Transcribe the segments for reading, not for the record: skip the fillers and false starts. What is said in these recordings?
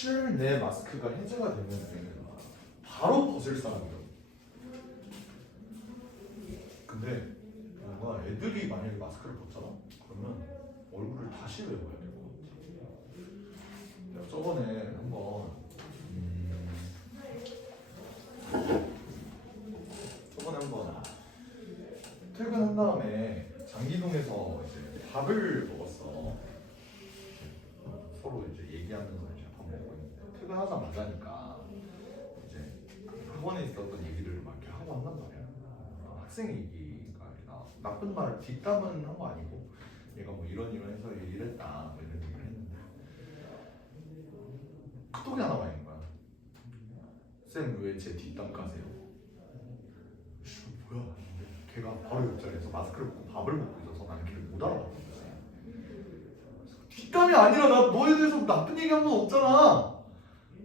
실내 마스크가 해제가 되면 바로 벗을 사람이에요. 근데 뭔가 애들이 만약에 마스크를 벗잖아? 그러면 얼굴을 다시 외워야 될 것 같아. 내가 저번에 한번 퇴근한 다음에 장기동에서 이제 밥을 먹었어. 서로 이제 얘기하면서 이제 밥 먹고 있는데 퇴근하자마자니까 이제 학원에 있었던 얘기를 막 이렇게 하고 한단 말이야. 학생 얘기가 아니라 나쁜 말 뒷담은 한 거 아니고 얘가 뭐 이런 해서 이랬다 뭐 이런 얘기를 했는데 카톡이 하나 와 있는 거야. 쌤 왜 제 뒷담 까세요? 뭐야? 걔가 바로 옆자리에서 마스크를 벗고 밥을 먹고 있어서 나는 걔를 못 알아봤던 거지. 뒷담이 아니라 나 너에 대해서 나쁜 얘기한 건 없잖아.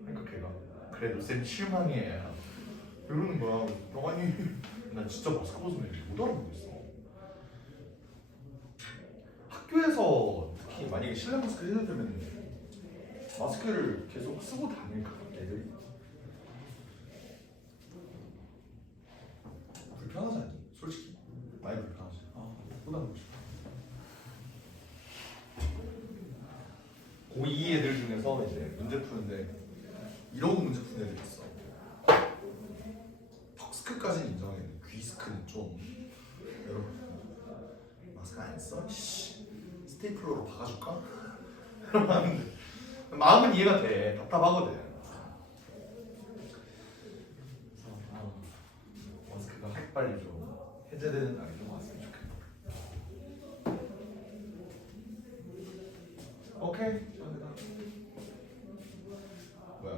그러니까 걔가 그래도 쌤 실망해 이러는 거야. 아니 난 진짜 마스크 벗으면 못 알아보겠어. 학교에서 특히 만약에 실내 마스크 해야 되면 마스크를 계속 쓰고 다닐까 애들이? 불편하지 않니? 솔직히 많이 불편하지. 혼나고 싶어. 고2 애들 중에서 이제 문제 푸는데 이러고 문제 푸는 애들 있어. 턱스크까지는 인정하겠는데 귀스크는 좀 여러분 마스크 안 써? 스테이플러로 박아줄까? 이러는데 마음은 이해가 돼. 답답하거든. 마스크가 빨리 좀 해제되는 날이 좀 왔으면 좋겠다. 오케이. 뭐야?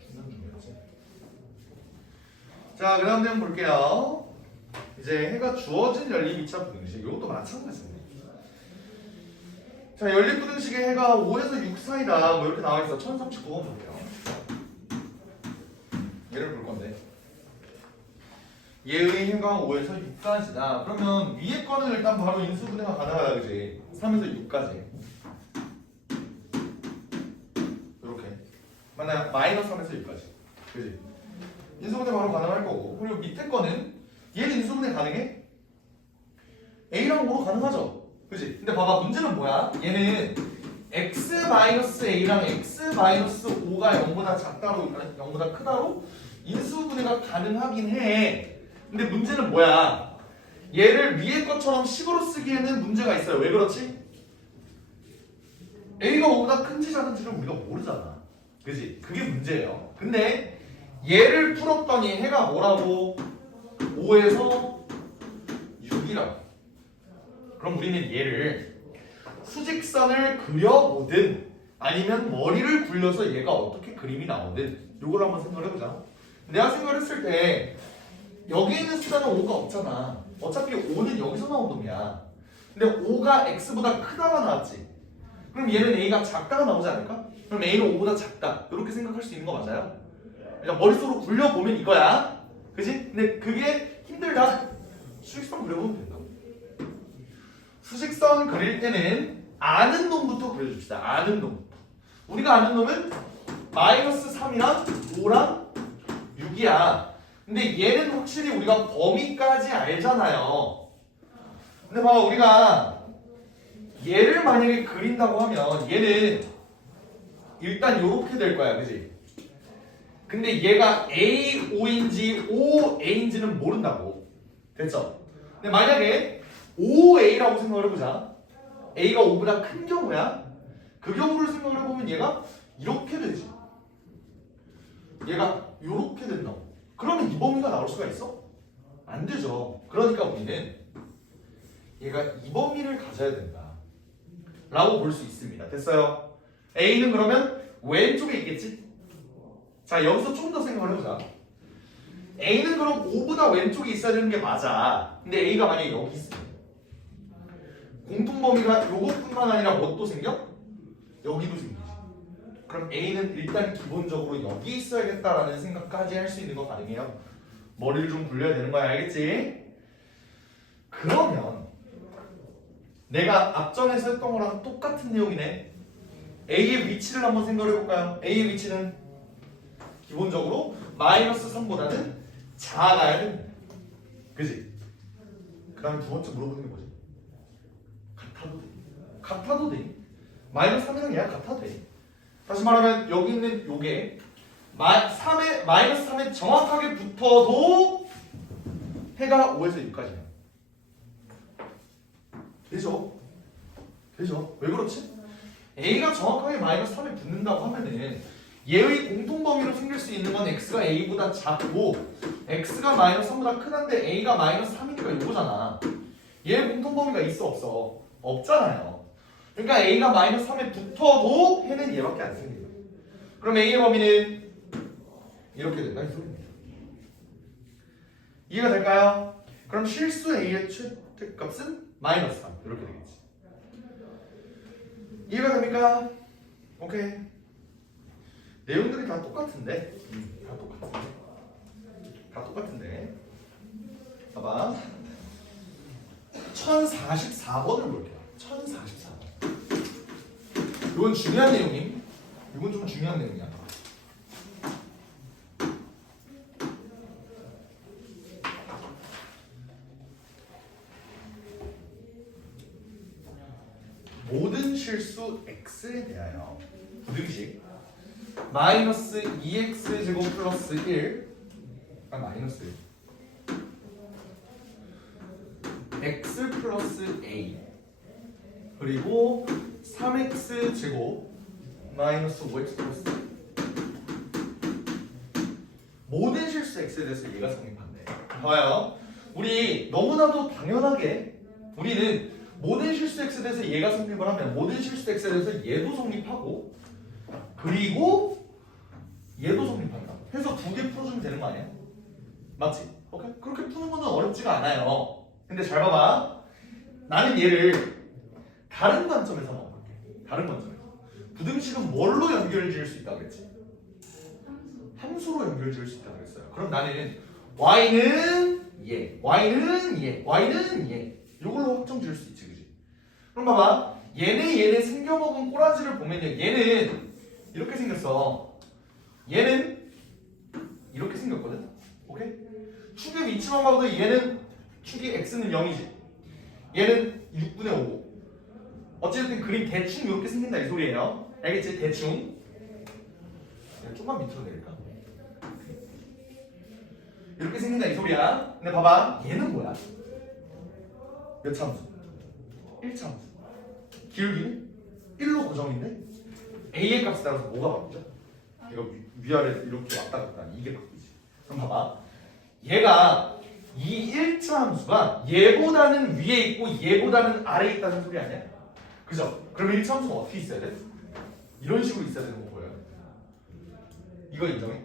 중간 중이었지. 자, 그 다음 내용 볼게요. 이제 해가 주어진 연립 2차 부등식. 이것도 마찬가지입니다. 자, 연립 부등식의 해가 5에서 6 사이다. 뭐 이렇게 나와 있어. 1039번 볼게요. 얘를 볼 건데. 얘의 해가 5에서 6까지다. 그러면 위에 거는 일단 바로 인수분해가 가능하다, 그지? 3에서 6까지. 이렇게. 맞나요? 마이너스 3에서 6까지. 그지? 인수분해 바로 가능할 거고. 그리고 밑에 거는 얘는 인수분해 가능해? A랑 5로 가능하죠? 그지? 근데 봐봐, 문제는 뭐야? 얘는 x-a랑 x-5가 0보다 작다로, 0보다 크다로 인수분해가 가능하긴 해. 근데 문제는 뭐야? 얘를 위에 것처럼 식으로 쓰기에는 문제가 있어요. 왜 그렇지? A가 5보다 큰지 작은지를 우리가 모르잖아. 그지? 그게 문제예요. 근데 얘를 풀었더니 해가 뭐라고? 5에서 6이라고. 그럼 우리는 얘를 수직선을 그려보든 아니면 머리를 굴려서 얘가 어떻게 그림이 나오든 요걸 한번 생각을 해보자. 내가 생각을 했을 때 여기 있는 숫자는 5가 없잖아. 어차피 5는 여기서 나온 놈이야. 근데 5가 x보다 크다가 나왔지. 그럼 얘는 a가 작다가 나오지 않을까? 그럼 a는 5보다 작다. 이렇게 생각할 수 있는 거 맞아요? 그냥 머릿속으로 굴려보면 이거야. 그지? 근데 그게 힘들다. 수직선 그려보면 된다. 수직선 그릴 때는 아는 놈부터 그려줍시다. 아는 놈부터. 우리가 아는 놈은 마이너스 3이랑 5랑 6이야. 근데 얘는 확실히 우리가 범위까지 알잖아요. 근데 봐봐, 우리가 얘를 만약에 그린다고 하면 얘는 일단 요렇게 될 거야. 그지? 근데 얘가 A5인지 5A인지는 모른다고. 됐죠? 근데 만약에 5A라고 생각을 해보자. A가 5보다 큰 경우야. 그 경우를 생각을 해보면 얘가 이렇게 되지. 얘가 이렇게 된다고. 그러면 이 범위가 나올 수가 있어? 안 되죠. 그러니까 우리는 얘가 이 범위를 가져야 된다 라고 볼 수 있습니다. 됐어요? A는 그러면 왼쪽에 있겠지? 자, 여기서 좀 더 생각을 해보자. A는 그럼 5보다 왼쪽에 있어야 되는 게 맞아. 근데 A가 만약에 여기 있어. 공통범위가 요것뿐만 아니라 뭐 또 생겨? 여기도 생기지. 그럼 A는 일단 기본적으로 여기 있어야겠다라는 생각까지 할 수 있는 거 가능해요. 머리를 좀 굴려야 되는 거야. 알겠지? 그러면 내가 앞전에서 했던 거랑 똑같은 내용이네. A의 위치를 한번 생각해 볼까요? A의 위치는 기본적으로 마이너스 3보다는 작아야 됩니다. 그지? 그 다음에 두 번째 물어보는 게 뭐지? 같아도 돼. 같아도 돼. 마이너스 3이랑 얘가 같아도 돼. 다시 말하면 여기 있는 요게 마이너스 3에 정확하게 붙어도 해가 5에서 6까지야. 되죠? 되죠? 왜 그렇지? A가 정확하게 마이너스 3에 붙는다고 하면은 얘의 공통범위로 생길 수 있는 건 X가 A보다 작고 X가 마이너스 3보다 크다는데 A가 마이너스 3이니까 이거잖아. 얘의 공통범위가 있어 없어? 없잖아요. 그러니까 A가 마이너스 3에 붙어도 해는 얘밖에 안 생겨요. 그럼 A의 범위는 이렇게 된다 이 소리입니다. 이해가 될까요? 그럼 실수 A의 최대값은 마이너스 3 이렇게 되겠지. 이해가 됩니까? 오케이. 내용들이 다 똑같은데 다 똑같은데 봐봐 1044번을 볼게요. 1044번 이건 중요한 내용임. 이건 좀 중요한 내용이야. 모든 실수 x에 대하여 부등식 마이너스 2x 제곱 플러스 1 마이너스 1 x 플러스 a 그리고 3x 제곱 마이너스 5x 플러스 1 모든 실수 x에 대해서 얘가 성립한대. 봐요. 우리 너무나도 당연하게 우리는 모든 실수 x에 대해서 얘가 성립을 하면 모든 실수 x에 대해서 얘도 성립하고 그리고 얘도 성립한다. 해서 두 개 풀어주면 되는 거 아니야? 맞지? 오케이? 그렇게 푸는 거는 어렵지가 않아요. 근데 잘 봐봐. 나는 얘를 다른 관점에서 나와볼게. 다른 관점에서. 부등식은 뭘로 연결 지을 수 있다고 그랬지? 함수로 연결 지을 수 있다고 그랬어요. 그럼 나는 y는 얘, y는 얘, y는 얘 이걸로 확정 지을 수 있지, 그지? 그럼 봐봐. 얘네 생겨먹은 꼬라지를 보면요. 얘는 이렇게 생겼어. 얘는 이렇게 생겼거든. 오케이? 축의 위치만 봐도 얘는 축이 x는 0이지. 얘는 6분의 5. 어쨌든 그림 대충 이렇게 생긴다 이 소리예요. 알겠지? 대충. 좀만 밑으로 내릴까? 이렇게 생긴다 이 소리야. 근데 봐봐. 얘는 뭐야? 몇 참수? 1참수. 기울기는 1로 고정인데 A의 값에 따라서 뭐가 바뀌죠? 이거 위아래 이렇게 왔다 갔다 이게 바뀌지. 그럼 봐봐. 얘가 이 1차 함수가 얘보다는 위에 있고 얘보다는 아래에 있다는 소리 아니야? 그죠? 그러면 1차 함수가 어떻게 있어야 돼? 이런 식으로 있어야 되는 거 보여요. 이거 인정해?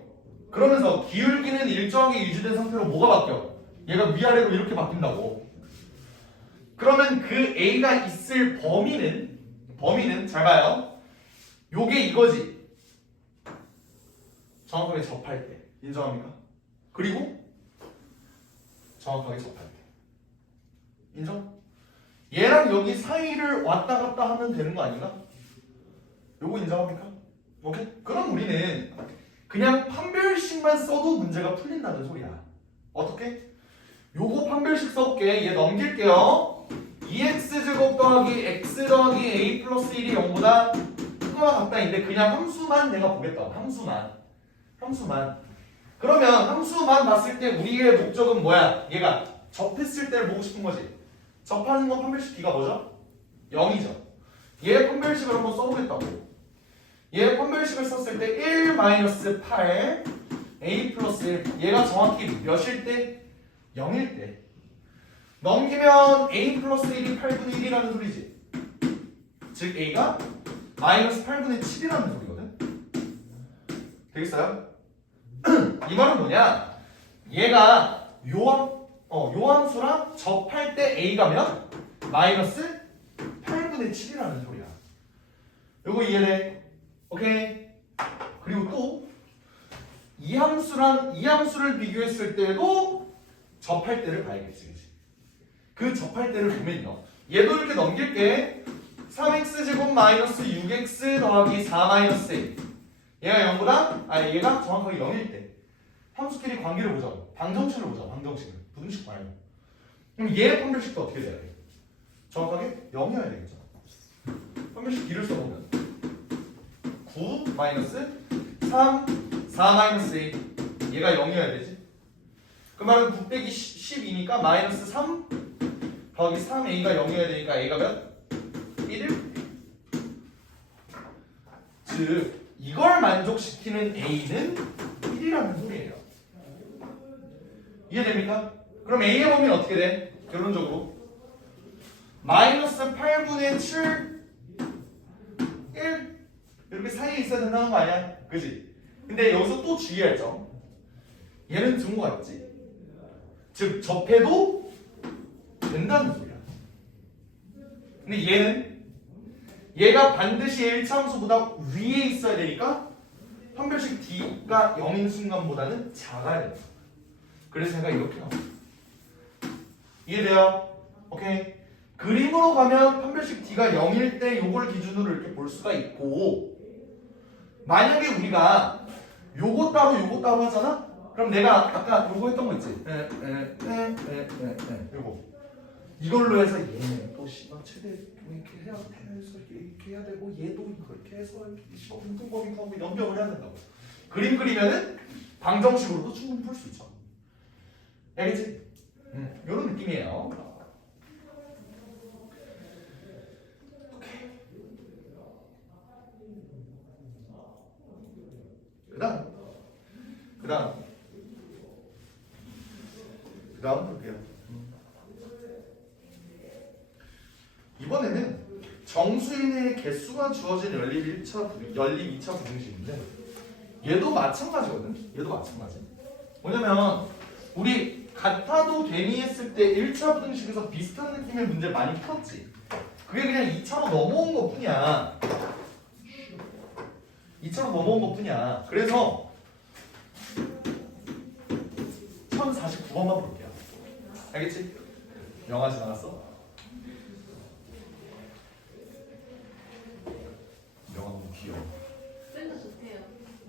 그러면서 기울기는 일정하게 유지된 상태로 뭐가 바뀌어? 얘가 위아래로 이렇게 바뀐다고. 그러면 그 A가 있을 범위는 잘 봐요. 요게 이거지. 정확하게 접할 때. 인정합니까? 그리고 정확하게 접할 때. 인정? 얘랑 여기 사이를 왔다 갔다 하면 되는 거 아닌가? 요거 인정합니까? 오케이? 그럼 우리는 그냥 판별식만 써도 문제가 풀린다는 소리야. 어떻게? 요거 판별식 써볼게. 얘 넘길게요. 2x제곱 더하기 x 더하기 a 플러스 1이 0보다 크거나 같다인데 그냥 함수만 내가 보겠다. 함수만. 그러면 함수만 봤을 때 우리의 목적은 뭐야? 얘가 접했을 때를 보고 싶은 거지. 접하는 건 판별식 B가 뭐죠? 0이죠. 얘 판별식을 한번 써보겠다고. 얘 판별식을 썼을 때 1-8 a 플러스 1 얘가 정확히 몇일 때? 0일 때. 넘기면 a 플러스 1이 8분의 1이라는 소리지. 즉 a가 마이너스 8분의 7이라는 소리거든. 되겠어요? 이 말은 뭐냐? 얘가 요 함수랑 접할 때 a가 몇? 마이너스 8분의 7이라는 소리야. 요거 이해돼? 오케이. 그리고 또 이 함수를 비교했을 때도 접할 때를 봐야겠지. 그 접할 때를 보면요. 얘도 이렇게 넘길게. 3x제곱 마이너스 6x 더하기 4 마이너스 a. 얘가 0보다, 아니 얘가 정확하게 0일 때 함수끼리 관계를 보자. 방정식을 보자. 방정식을. 부등식 말고. 그럼 얘의 판별식도 어떻게 돼야 돼? 정확하게 0이어야 되겠죠. 판별식 B를 써보면 9 마이너스 3 4 마이너스 a. 얘가 0이어야 되지. 그 말은 9 빼기 12니까 마이너스 3 더하기 3a가 0이어야 되니까 a가 몇? 1일? 즉 이걸 만족시키는 a는 1이라는 소리예요. 이해됩니까? 그럼 a의 범위는 어떻게 돼? 결론적으로 마이너스 8분의 7 1 이렇게 사이에 있어야 된다는 거 아니야? 그지? 근데 여기서 또 주의할 점, 얘는 증거가 있지. 즉 접해도 된다는 소리야. 근데 얘가 반드시 1차함수보다 위에 있어야 되니까 판별식 D가 0인 순간보다는 작아야 돼. 그래서 제가 이렇게 나옵니다. 이해돼요? 오케이. 그림으로 가면 판별식 D가 0일 때 요걸 기준으로 이렇게 볼 수가 있고, 만약에 우리가 요거 따로 하잖아? 그럼 내가 아까 요거 했던 거 있지? 요거 이걸로 해서 얘는 또 씨발 최대 이렇게 해야 이렇게 해야 되고, 얘도 이렇게 해서 씨발 공통범위 구하고 연병을 해야 된다고. 그림 그리면은 방정식으로도 충분히 풀 수 있죠. 알겠지? 요런 느낌이에요. 그 다음 볼게요. 이번에는 정수인의 개수가 주어진 연립 2차 부등식인데 얘도 마찬가지거든. 얘도 마찬가지. 뭐냐면 우리 같아도 되니 했을 때 1차 부등식에서 비슷한 느낌의 문제 많이 풀었지. 그게 그냥 2차로 넘어온 것 뿐이야. 2차로 넘어온 것 뿐이야. 그래서 1049번만 볼게요. 알겠지? 영화 지나갔어? 영화 너무 귀여워. 쌤도 좋대요.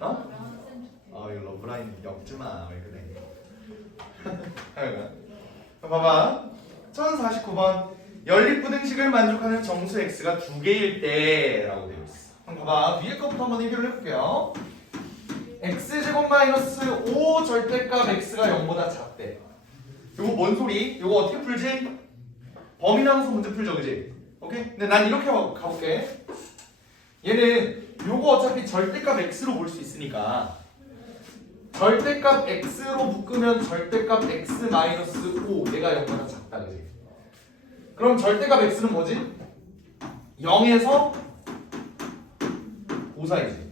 어? 쌤 좋대요. 아 이거 러브라인 엮지마. 왜 그래? 하여간 봐봐. 1049번 연립부등식을 만족하는 정수 x가 2개일 때 라고 되어 있어. 한번 봐봐. 위에 거부터 한번 해결을 해볼게요. x제곱 마이너스 5 절대값 x가 0보다 작대. 요거 뭔 소리? 요거 어떻게 풀지? 범위 나눠서 문제 풀죠, 그지? 오케이? 근데 난 이렇게 가볼게. 얘는 요거 어차피 절대값 x로 볼 수 있으니까 절대값 x로 묶으면 절대값 x 마이너스 5 얘가 0보다 작다, 그지? 그럼 절대값 x는 뭐지? 0에서 5 사이지.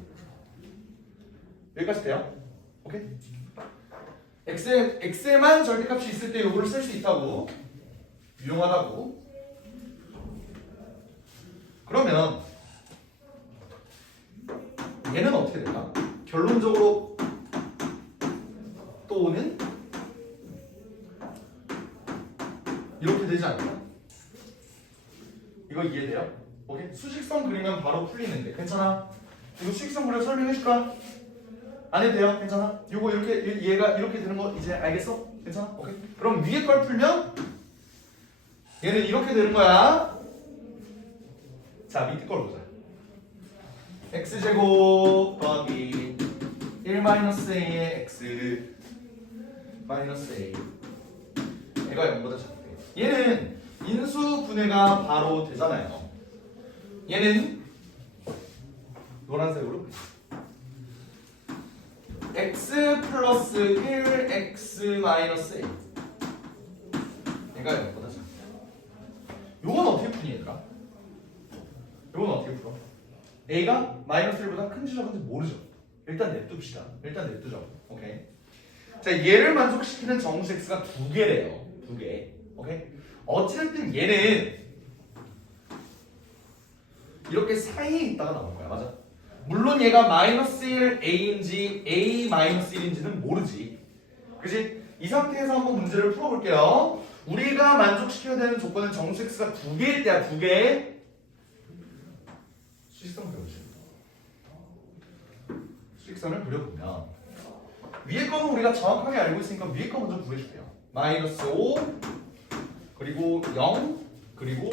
여기까지 돼요? 오케이? x에만 절대값이 있을 때 요거를 쓸 수 있다고. 유용하다고. 그러면 얘는 어떻게 될까? 결론적으로 또는 이렇게 되지 않을까? 이거 이해돼요? 오케이? 수직선 그리면 바로 풀리는데 괜찮아? 이거 수직선 그려 설명해줄까? 안 해도 돼요? 괜찮아? 요거 이렇게 얘가 이렇게 되는 거 이제 알겠어? 괜찮아? 오케이? 그럼 위에 걸 풀면 얘는 이렇게 되는 거야. 자, 밑에 걸 보자. x제곱 더하기 1-a의 x 마이너스 a 얘가 0보다 작대. 얘는 인수 분해가 바로 되잖아요. 얘는 노란색으로 x 플러스 1 x 마이너스 a 얘가 0보다 작다. 요건 어떻게 푸니 얘들아? 요건 어떻게 풀어? a가 마이너스 1보다 큰지 작은지 모르죠. 일단 냅둡시다. 일단 냅두죠. 오케이. 자, 얘를 만족시키는 정수 x가 2개래요. 2개. 오케이. 어찌됐든 얘는 이렇게 사이에 있다가 나올 거야. 맞아? 물론 얘가 마이너스 1 a인지 a 마이너스 1인지는 모르지. 그치? 이 상태에서 한번 문제를 풀어볼게요. 우리가 만족시켜야 되는 조건은 정수 x가 2개일 때야. 2개. 수직선 그려보죠. 수직선을 그려보면 위에 거는 우리가 정확하게 알고 있으니까 위에 거 먼저 구해줄게요. 마이너스 5 그리고 0 그리고 5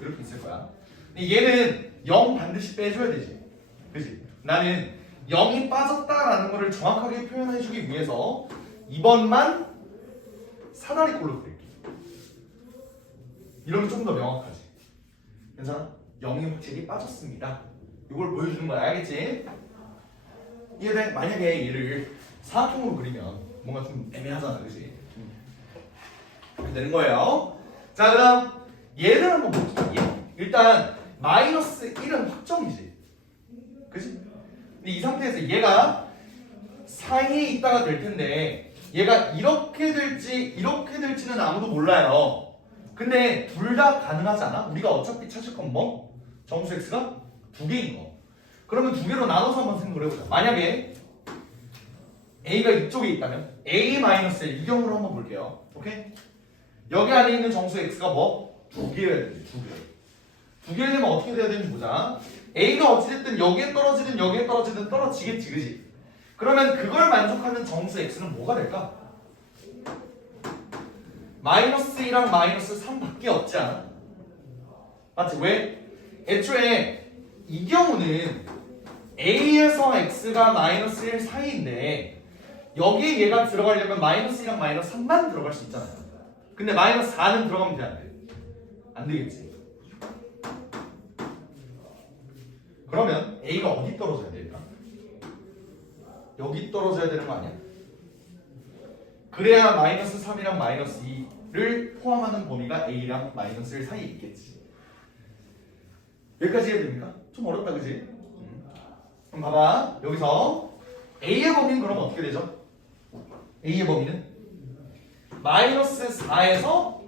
이렇게 있을 거야. 근데 얘는 0 반드시 빼줘야 되지. 그치? 나는 0이 빠졌다라는 거를 정확하게 표현해주기 위해서 2번만 사다리꼴로 그릴게. 이러면 좀 더 명확하지. 괜찮아? 0의 확률이 빠졌습니다. 이걸 보여주는 거야. 알겠지? 이해돼? 만약에 얘를 사각형으로 그리면 뭔가 좀 애매하잖아. 그치? 되는 거예요. 자, 그 다음 얘를 한번 볼게요. 얘. 일단 마이너스 1은 확정이지. 그치? 근데 이 상태에서 얘가 사이에 있다가 될 텐데 얘가 이렇게 될지는 아무도 몰라요. 근데 둘 다 가능하지 않아? 우리가 어차피 찾을 건 뭐? 정수 x가 두 개인 거. 그러면 두 개로 나눠서 한번 생각을 해보자. 만약에 a가 이쪽에 있다면 a-1 이 경우로 한번 볼게요. 오케이? 여기 안에 있는 정수 x가 뭐? 두 개여야 되지. 두 개. 두 개를 되면 어떻게 돼야 되는지 보자. a가 어찌됐든 여기에 떨어지든 여기에 떨어지든 떨어지겠지. 그지? 그러면 그걸 만족하는 정수 x는 뭐가 될까? 마이너스 2랑 마이너스 3밖에 없지 않아? 맞지? 왜? 애초에 이 경우는 a에서 x가 마이너스 1 사이인데 여기에 얘가 들어가려면 마이너스 2랑 마이너스 3만 들어갈 수 있잖아요. 근데 마이너스 4는 들어가면 돼? 안 돼? 안 되겠지. 그러면 a가 어디 떨어져야 될까? 여기 떨어져야 되는 거 아니야? 그래야 마이너스 3이랑 마이너스 2를 포함하는 범위가 a랑 마이너스 1 사이에 있겠지. 여기까지 이해됩니까? 좀 어렵다 그지? 그럼 봐봐. 여기서 a의 범위는 그럼 어떻게 되죠? a의 범위는 마이너스 4에서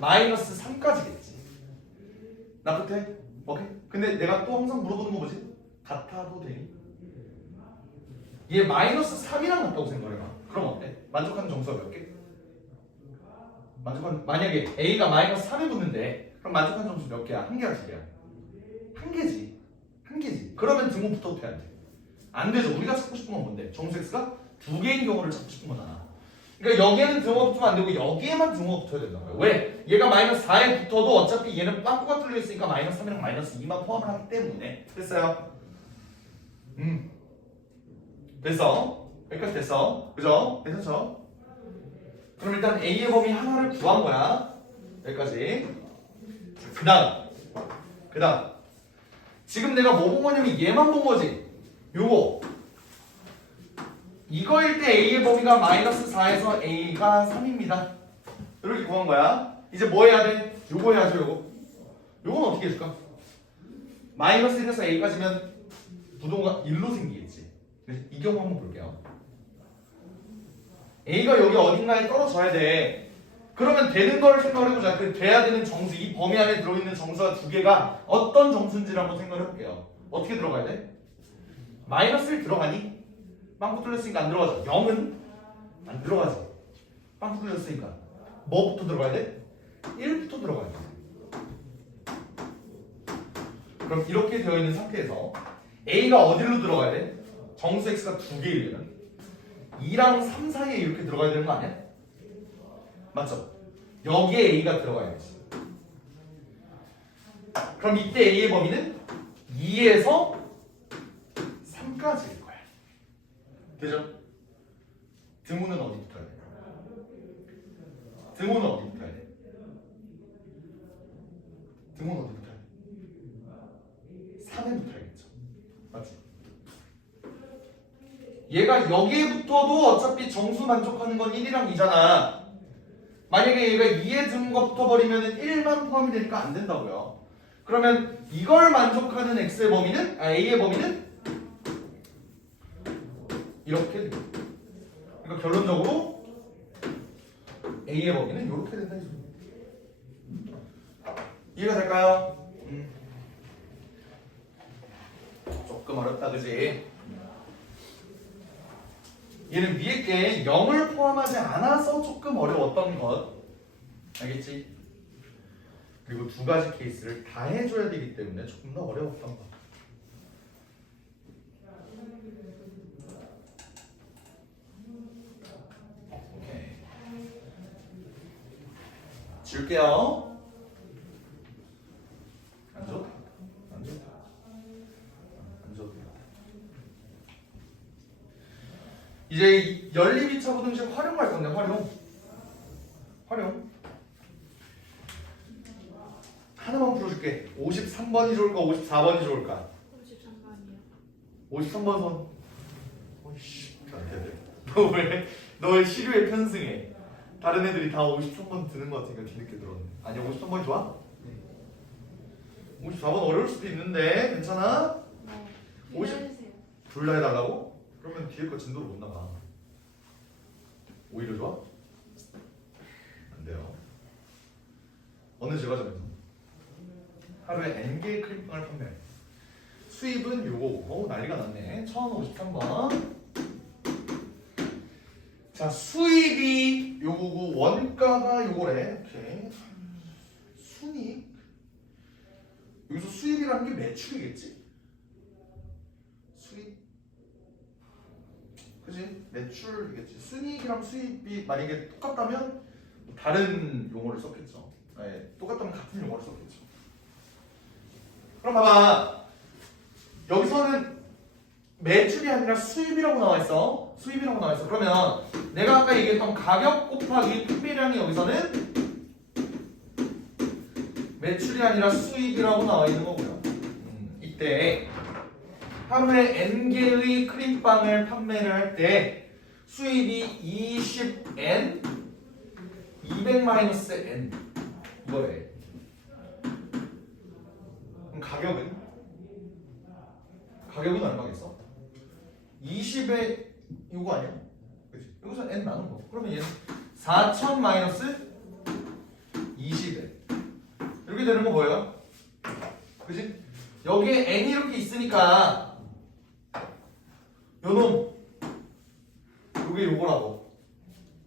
마이너스 3까지겠지. 나 끝에? 오케이? 근데 내가 또 항상 물어보는 거 뭐지? 같아도 되니? 얘 마이너스 3이랑 같다고 생각해봐. 그럼 어때? 만족하는 정수가 몇 개? 만약에 a가 마이너스 3에 붙는데 그럼 만족하는 점수 몇 개야? 한 개야, 두 개야? 한 개지. 한 개지. 그러면 등호 붙어도 돼, 안 돼? 안 되죠. 우리가 찾고 싶은 건 뭔데? 정수 x가 두 개인 경우를 찾고 싶은 거잖아. 그러니까 여기에는 등호가 붙으면 안 되고 여기에만 등호가 붙어야 된다는 거야. 왜? 얘가 마이너스 4에 붙어도 어차피 얘는 빵꾸가 뚫려 있으니까 마이너스 3이랑 마이너스 2만 포함을 하기 때문에. 됐어요? 됐어. 여기까지 됐어. 그죠? 괜찮죠? 그럼 일단 a의 범위 하나를 구한 거야. 여기까지. 그 다음 지금 내가 뭐 본 거냐면 얘만 본 거지. 요거 이거일 때 a의 범위가 마이너스 4에서 a가 3입니다. 이렇게 구한 거야. 이제 뭐 해야 돼? 요거 해야죠. 요건 어떻게 해줄까? 마이너스 1에서 a까지면 부동호가 1로 생기겠지. 이 경우 한번 볼게요. a가 여기 어딘가에 떨어져야 돼. 그러면 되는 걸 생각을 해보자. 그 돼야 되는 정수, 이 범위 안에 들어있는 정수가 두 개가 어떤 정수인지를 한번 생각을 해볼게요. 어떻게 들어가야 돼? 마이너스 1 들어가니? 빵꾸 뚫렸으니까 안 들어가죠. 0은 안 들어가지. 빵꾸 뚫렸으니까 뭐부터 들어가야 돼? 1부터 들어가야 돼. 그럼 이렇게 되어 있는 상태에서 a가 어디로 들어가야 돼? 정수 x가 두 개이려면 2랑 3 사이에 이렇게 들어가야 되는 거 아니야? 맞죠? 여기에 a가 들어가야 되지. 그럼 이때 a의 범위는 2에서 3까지일 거야. 되죠? 등호는 어디 붙어야 돼? 등호는 어디 붙어야 돼? 등호는 어디 붙어야 돼? 3에 붙어야겠죠. 맞지? 얘가 여기에 붙어도 어차피 정수 만족하는 건 1이랑 2잖아. 만약에 얘가 2에 든 거 붙어버리면 1만 포함이 되니까 안 된다고요. 그러면 이걸 만족하는 x의 범위는, a의 범위는 이렇게 돼요. 그러니까 결론적으로 a의 범위는 이렇게 된다. 이해가 될까요? 조금 어렵다, 그지? 얘는 위에 게 0을 포함하지 않아서 조금 어려웠던 것. 알겠지? 그리고 두 가지 케이스를 다 해줘야 되기 때문에 조금 더 어려웠던 거. 오케이. 지울게요. 안 줘? 안 줘? 안 줘도 돼. 이제 연립 2차 부등식 활용할 건데 활용 하나만 풀어줄게. 53번이 좋을까 54번이 좋을까? 53번이요. 53번 선. 어이씨 안돼. 너 왜? 너의 시류에 편승해. 다른 애들이 다 53번 드는 것 같으니까 뒤늦게 들었네. 아니야 53번이 좋아? 54번 어려울 수도 있는데 괜찮아? 네. 50 해주세요. 둘 다 해달라고? 그러면 뒤에 거 진도로 못 나가. 오히려 좋아? 안 돼요. 어느 제가 정해서 하루에 N개의 크림빵을 판매해. 수입은 요거. 난리가 났네. 1053번. 자, 수입이 요거고 원가가 요거래. 오케이. 순이익. 여기서 수입이라는 게 매출이겠지? 수입. 그지? 매출이겠지. 순이익이랑 수입이 만약에 똑같다면 다른 용어를 썼겠죠. 네, 똑같다면 같은 용어를 썼겠죠. 그럼 봐봐. 여기서는 매출이 아니라 수입이라고 나와 있어. 수입이라고 나와 있어. 그러면 내가 아까 얘기했던 가격 곱하기 판매량이 여기서는 매출이 아니라 수입이라고 나와 있는 거고요. 이때 하루에 N개의 크림빵을 판매를 할 때 수입이 20N 200-N 이거래. 그럼 가격은 얼마겠어? 20에 이거 아니야? 그치? 여기서 N 나눈 거. 그러면 얘는 4000 20N 이렇게 되는 거 뭐예요? 그치? 여기에 N이 이렇게 있으니까 요놈 요게 요거라고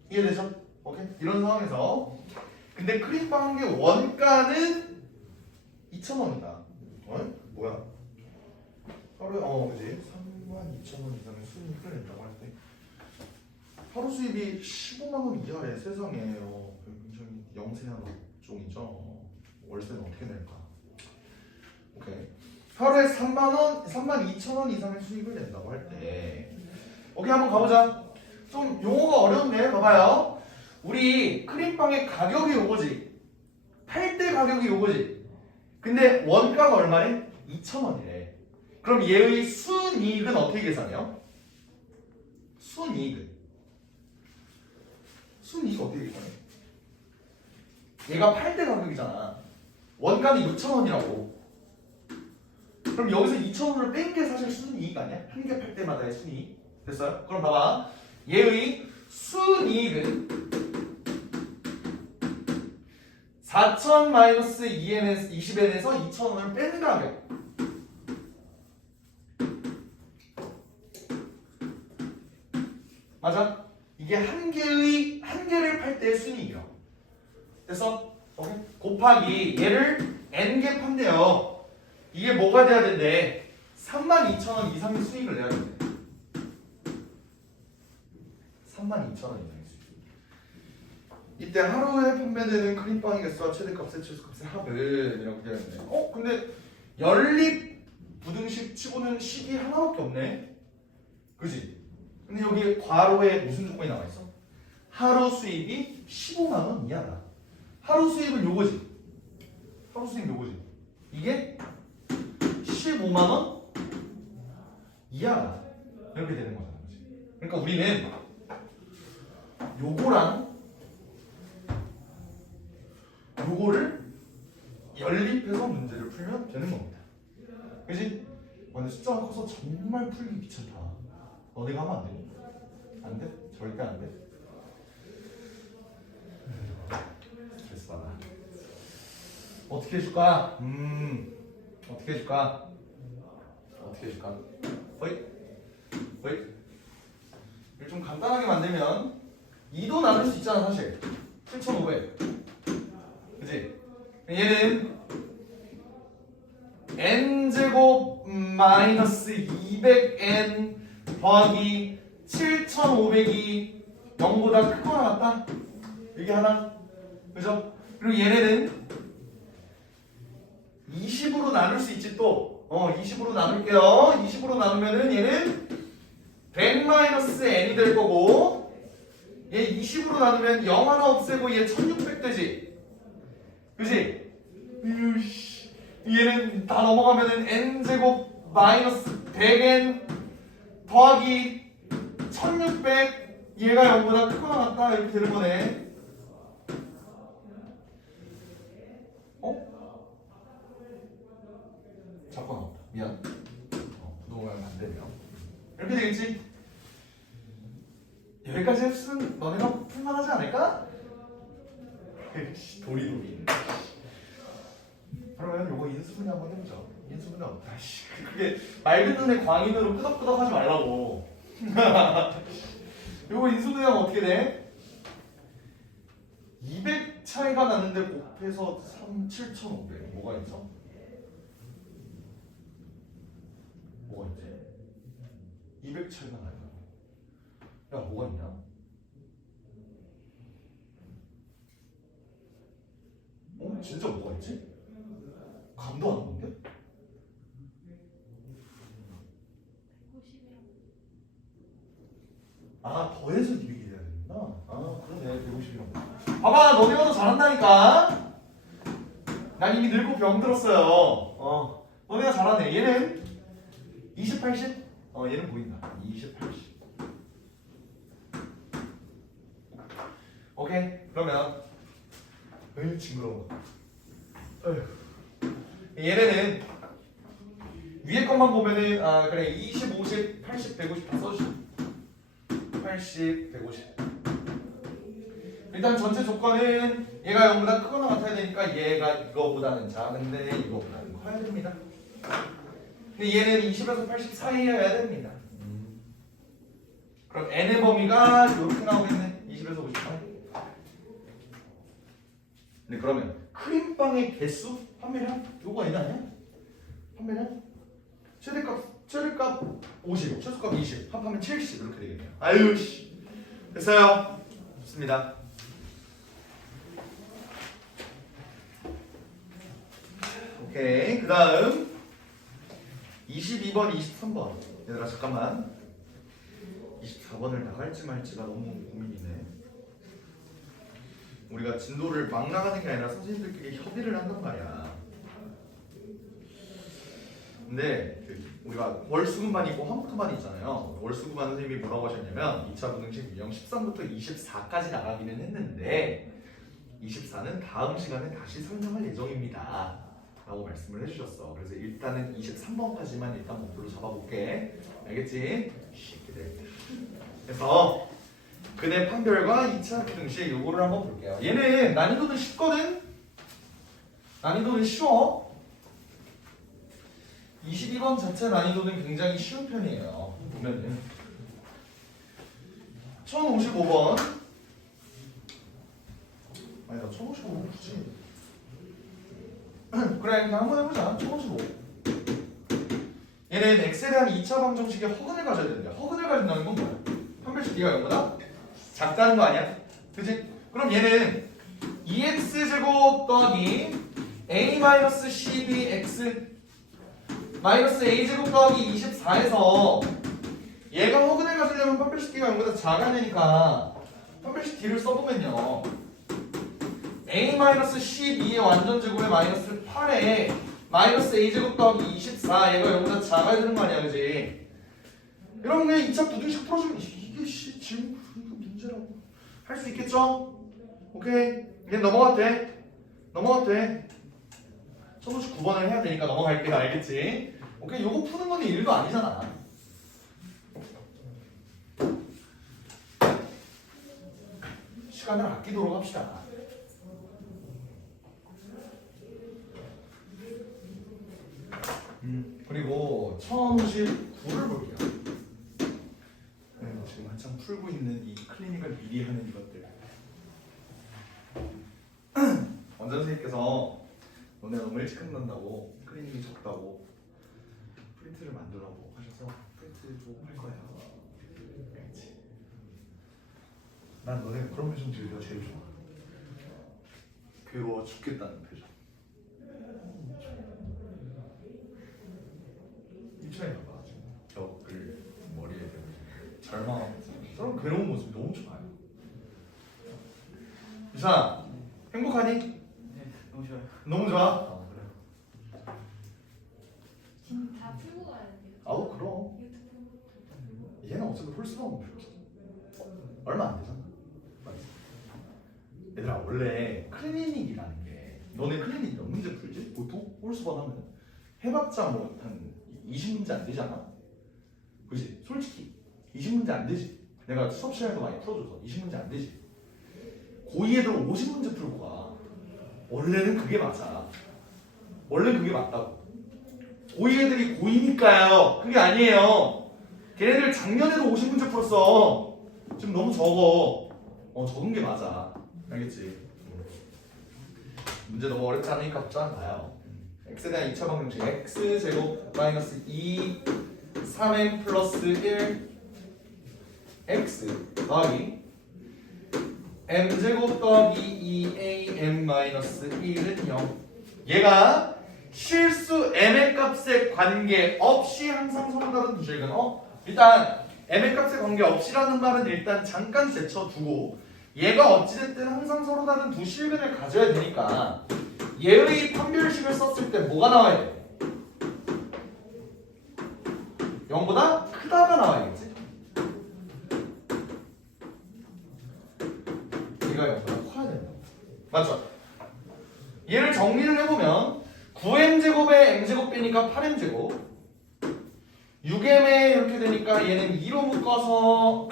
이해되죠? 오케이? 이런 상황에서 근데 크림빵 한 개 원가는 2,000원이다. 뭐야? 하루에 그지? 32,000원 이상의 수입을 낸다고 할 때 하루 수입이 15만 원 이하래. 세상에 굉장히 영세한 업종이죠. 월세는 어떻게 낼까? 오케이. 하루에 32,000원 이상의 수입을 낸다고 할 때 오케이 한번 가보자. 좀 용어가 어려운데 봐봐요. 우리 크림빵의 가격이 요거지. 팔 때 가격이 요거지. 근데 원가가 얼마래? 2,000원이래. 그럼 얘의 순이익은 어떻게 계산해요? 순이익 어떻게 계산해? 얘가 팔 때 가격이잖아. 원가는 6,000원이라고. 그럼 여기서 2,000원을 뺀 게 사실 순이익 아니야? 한 개 팔 때마다의 순이익. 됐어요? 그럼 봐봐. 얘의 순이익은 4,000 20N에서 2,000원을 뺀 가격. 맞아? 이게 한 개를 팔 때의 순이익이야. 됐어? 오케이? 곱하기 얘를 N개 판대요. 이게 뭐가 돼야 된대? 32,000원 이상의 수익을 내야 된대. 32,000원 이상의 수익. 이때 하루에 판매되는 크림빵의 개수와 최대값의 최소값의 합은이라고 되어 있네. 근데 연립 부등식 치고는 식이 하나밖에 없네. 그지? 근데 여기 괄호에 무슨 조건이 나와 있어? 하루 수입이 15만 원 이하다. 하루 수입은 요거지. 하루 수입 요거지. 이게 15만 원 이하다. 이렇게 되는 거잖아. 그치? 그러니까 우리는 요거를 연립해서 문제를 풀면 되는 겁니다. 그치? 근데 숫자가 커서 정말 풀기 귀찮다. 너네가 하면 안 돼? 안 돼? 절대 안 돼. 스트레스 받아. 어떻게 해줄까? 어떻게 해줄까? 허이? 이걸 좀 간단하게 만들면 2도 나눌 수 있잖아 사실. 7,500. 그치? 얘는 200n 더하기 7500이 0보다 크거나 같다. 이게 하나. 그죠? 그리고 얘네는 20으로 나눌 수 있지 또. 20으로 나눌게요. 20으로 나누면은 얘는 100-n이 될 거고, 얘 20으로 나누면 0 하나 없애고 얘 1600 되지. 그지? 얘는 다 넘어가면은 n제곱 마이너스 100n 더하기 1600 얘가 0보다 크거나 같다 이렇게 되는 거네. 잠깐 미안. 부동호랑 반대네요. 이렇게 되겠지? 여기까지 흡수는 너네가 풀만하지 않을까? 도리도리. 그러면 요거 인수분해 한번 해보자. 인수분해 어때? 그게 맑은 눈에 광인으로 끄덕끄덕 하지 말라고. 요거 인수분해하면 어떻게 돼? 200 차이가 나는데 곱해서 7,500 뭐가 있어? 뭐가 있지? 200 차이가 나요. 야 뭐가 있냐? 진짜 뭐가 있지? 감도 안 오는데? 더해서 200이 돼야 되는구나. 그러네. 150이라고. 봐봐, 너네가 더 잘한다니까. 난 이미 늙고 병들었어요. 너네가 잘하네. 얘는 20, 80? 얘는 보인다. 20, 80. 오케이. 그러면 징그러워. 얘네는 위에 것만 보면은 그래 20, 50, 80, 150 다 써주죠. 80, 150. 일단 전체 조건은 얘가 0보다 크거나 같아야 되니까 얘가 이거보다는 작은데 이거보다는 커야 됩니다. 근데 얘는 20에서 80 사이여야 됩니다. 그럼 n의 범위가 이렇게 나오겠네. 20에서 50 사이. 네, 그러면 크림빵의 개수 판매량 요거 아니냐? 판매량 최대값 50, 최소값 20, 합하면 70 이렇게 되겠네요. 아유 씨 됐어요. 좋습니다. 오케이. 그 다음 22번, 23번. 얘들아 잠깐만. 24번을 나갈지 말지가 너무 고민이네. 우리가 진도를 막 나가는 게 아니라 선생님들끼리 협의를 한단 말이야. 근데 우리가 월수금반 있고 화목토반 있잖아요. 월수금반 선생님이 뭐라고 하셨냐면 2차 부등식 유형 13부터 24까지 나가기는 했는데 24는 다음 시간에 다시 설명할 예정입니다 라고 말씀을 해주셨어. 그래서 일단은 23번까지만 일단 목표로 잡아볼게. 알겠지? 쉽게. 그래서 근의 판별과 2차 부등식 요거를 한번 볼게요. 얘는 난이도는 쉽거든? 난이도는 쉬워. 22번 자체 난이도는 굉장히 쉬운 편이에요. 보면은 1055번 아니다 1055번 굳이 그래 그냥 한번 해보자. 1055 얘는 x에 대한 2차 방정식의 허근을 가져야 되는데 허근을 가진다는 건 뭐야? 판별식 d가 0보다 작다는 거 아니야? 그치? 그럼 얘는 2x제곱 더하기 a-12x 마이너스 a제곱 더하기 24에서 얘가 허근을 가지려면 판별식 d가 0보다 작아야 되니까 판별식 d를 써보면요 a-12의 완전제곱에 마이너스 8에 마이너스 a제곱 더하기 24 얘가 0보다 작아야 되는 거 아니야 그지? 이러면 그냥 2차 부등식 풀어주면 이게 지금 이거 문제라고 할 수 있겠죠? 오케이 이제 넘어가도 돼. 넘어가도 돼. 1059번을 해야 되니까 넘어갈게요. 알겠지? 오케이 요거 푸는 건 일도 아니잖아. 시간을 아끼도록 합시다. 그리고 1059를 볼게요. 지금 한참 풀고 있는 이 클리닉을 미리 하는 이것들. 원장 선생님께서 너네 너무 일찍 끝난다고 클리닉이 적다고 프린트를 만들라고 하셔서 할 거야. 알지? 난 너네 그런 표정 지으기가 제일 좋아. 괴로워 죽겠다는 표정. 입천이 봐봐. 벽을 머리에 대고 절망하고 저런 괴로운 모습이 너무 좋아요. 유찬아 행복하니? 네, 너무 좋아요. 너무 좋아? 그래. 지금 다 풀고 가야 돼요. 아우 그럼 얘는 어차피 볼 수가 없는 표정. 얼마 안 되잖아. 맞지? 얘들아 원래 클리닉이라는 게 너네 클리닉 몇 문제 풀지? 보통 홀수번 하면 해봤자 뭐 한 20문제 안 되잖아. 그지? 솔직히 20문제 안 되지. 내가 수업 시간에도 많이 풀어줘서 20문제 안 되지. 고2 애들 50문제 풀고 가. 원래는 그게 맞아. 원래 그게 맞다고. 고2 애들이 고2니까요. 그게 아니에요. 걔네들 작년에도 50문제 풀었어. 지금 너무 적어. 적은 게 맞아. 알겠지? 문제 너무 어렵지 않으니까 걱정 마요. x에 대한 2차 방정식 x제곱 마이너스 2 3m 플러스 1 x 더하기 m제곱 더하기 2am 마이너스 1은 0. 얘가 실수 m의 값에 관계없이 항상 서로 다른 두 실근. 일단 m의 값에 관계없이라는 말은 일단 잠깐 제쳐두고 얘가 어찌됐든 항상 서로 다른 두 실근을 가져야 되니까 얘의 판별식을 썼을 때 뭐가 나와야 돼? 0보다 크다가 나와야겠지? 얘가 0보다 커야 된다. 맞죠? 얘를 정리를 해보면 9m제곱에 m제곱 빼니까 8m제곱 6m에 이렇게 되니까 얘는 2로 묶어서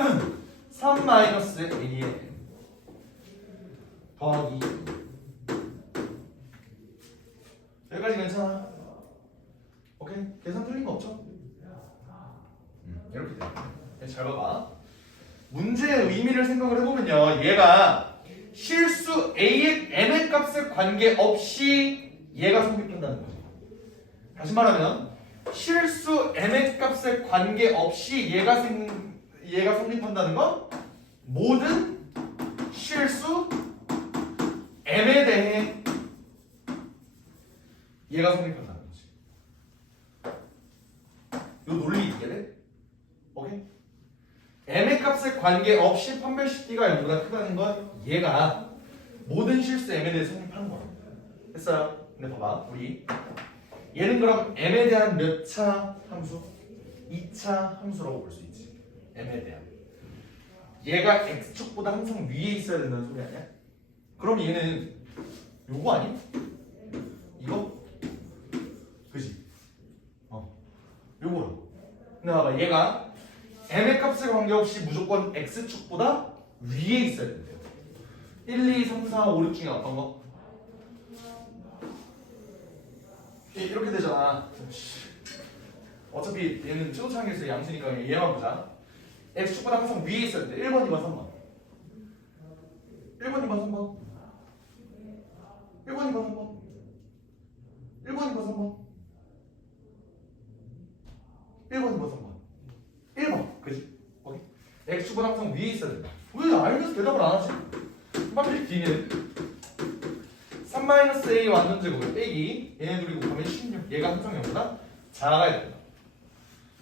3-am 더하기 여기까지 괜찮아? 오케이? 계산 틀린 거 없죠? 이렇게 돼. 잘 봐봐. 문제의 의미를 생각을 해보면요. 얘가 실수 a의 m의 값에 관계없이 얘가 성립한다는 거지. 다시 말하면 실수 m의 값에 관계없이 얘가 성립한다는 건 모든 실수 m에 대해 얘가 성립한다는 거지. 요 논리 있게 돼? 오케이? m의 값에 관계없이 판별식 d가 0보다 크다는 건 얘가 모든 실수 m에 대해 성립하는 거야. 됐어요? 근데 봐봐 우리 얘는 그럼 m에 대한 몇 차 함수? 2차 함수라고 볼 수 있지. m에 대한 얘가 x축보다 항상 위에 있어야 된다는 소리 아니야? 그럼 얘는 요거 아니? 이거? 그지? 요거라고. 근데 봐봐 얘가 m의 값에 관계없이 무조건 x축보다 위에 있어야 된대요. 1, 2, 3, 4, 5, 6 중에 어떤 거? 이렇게 되잖아. 어차피 얘는 최소창에서 양수니까 얘만 보자. x축보다 항상 위에 있어야 돼. 1번, 2번, 3번 1번, 2번, 3번 1번, 2번, 3번 1번, 2번, 3번 1번, 2번, 3번 1번 그지? 오케이? x축보다 항상 위에 있어야 된다. 왜 알면서 대답을 안 하지? 빨리 D는 3-a 완전제곱을 빼기 얘네 둘이 곱하면 16. 얘가 항상 0보다 작아야 된다.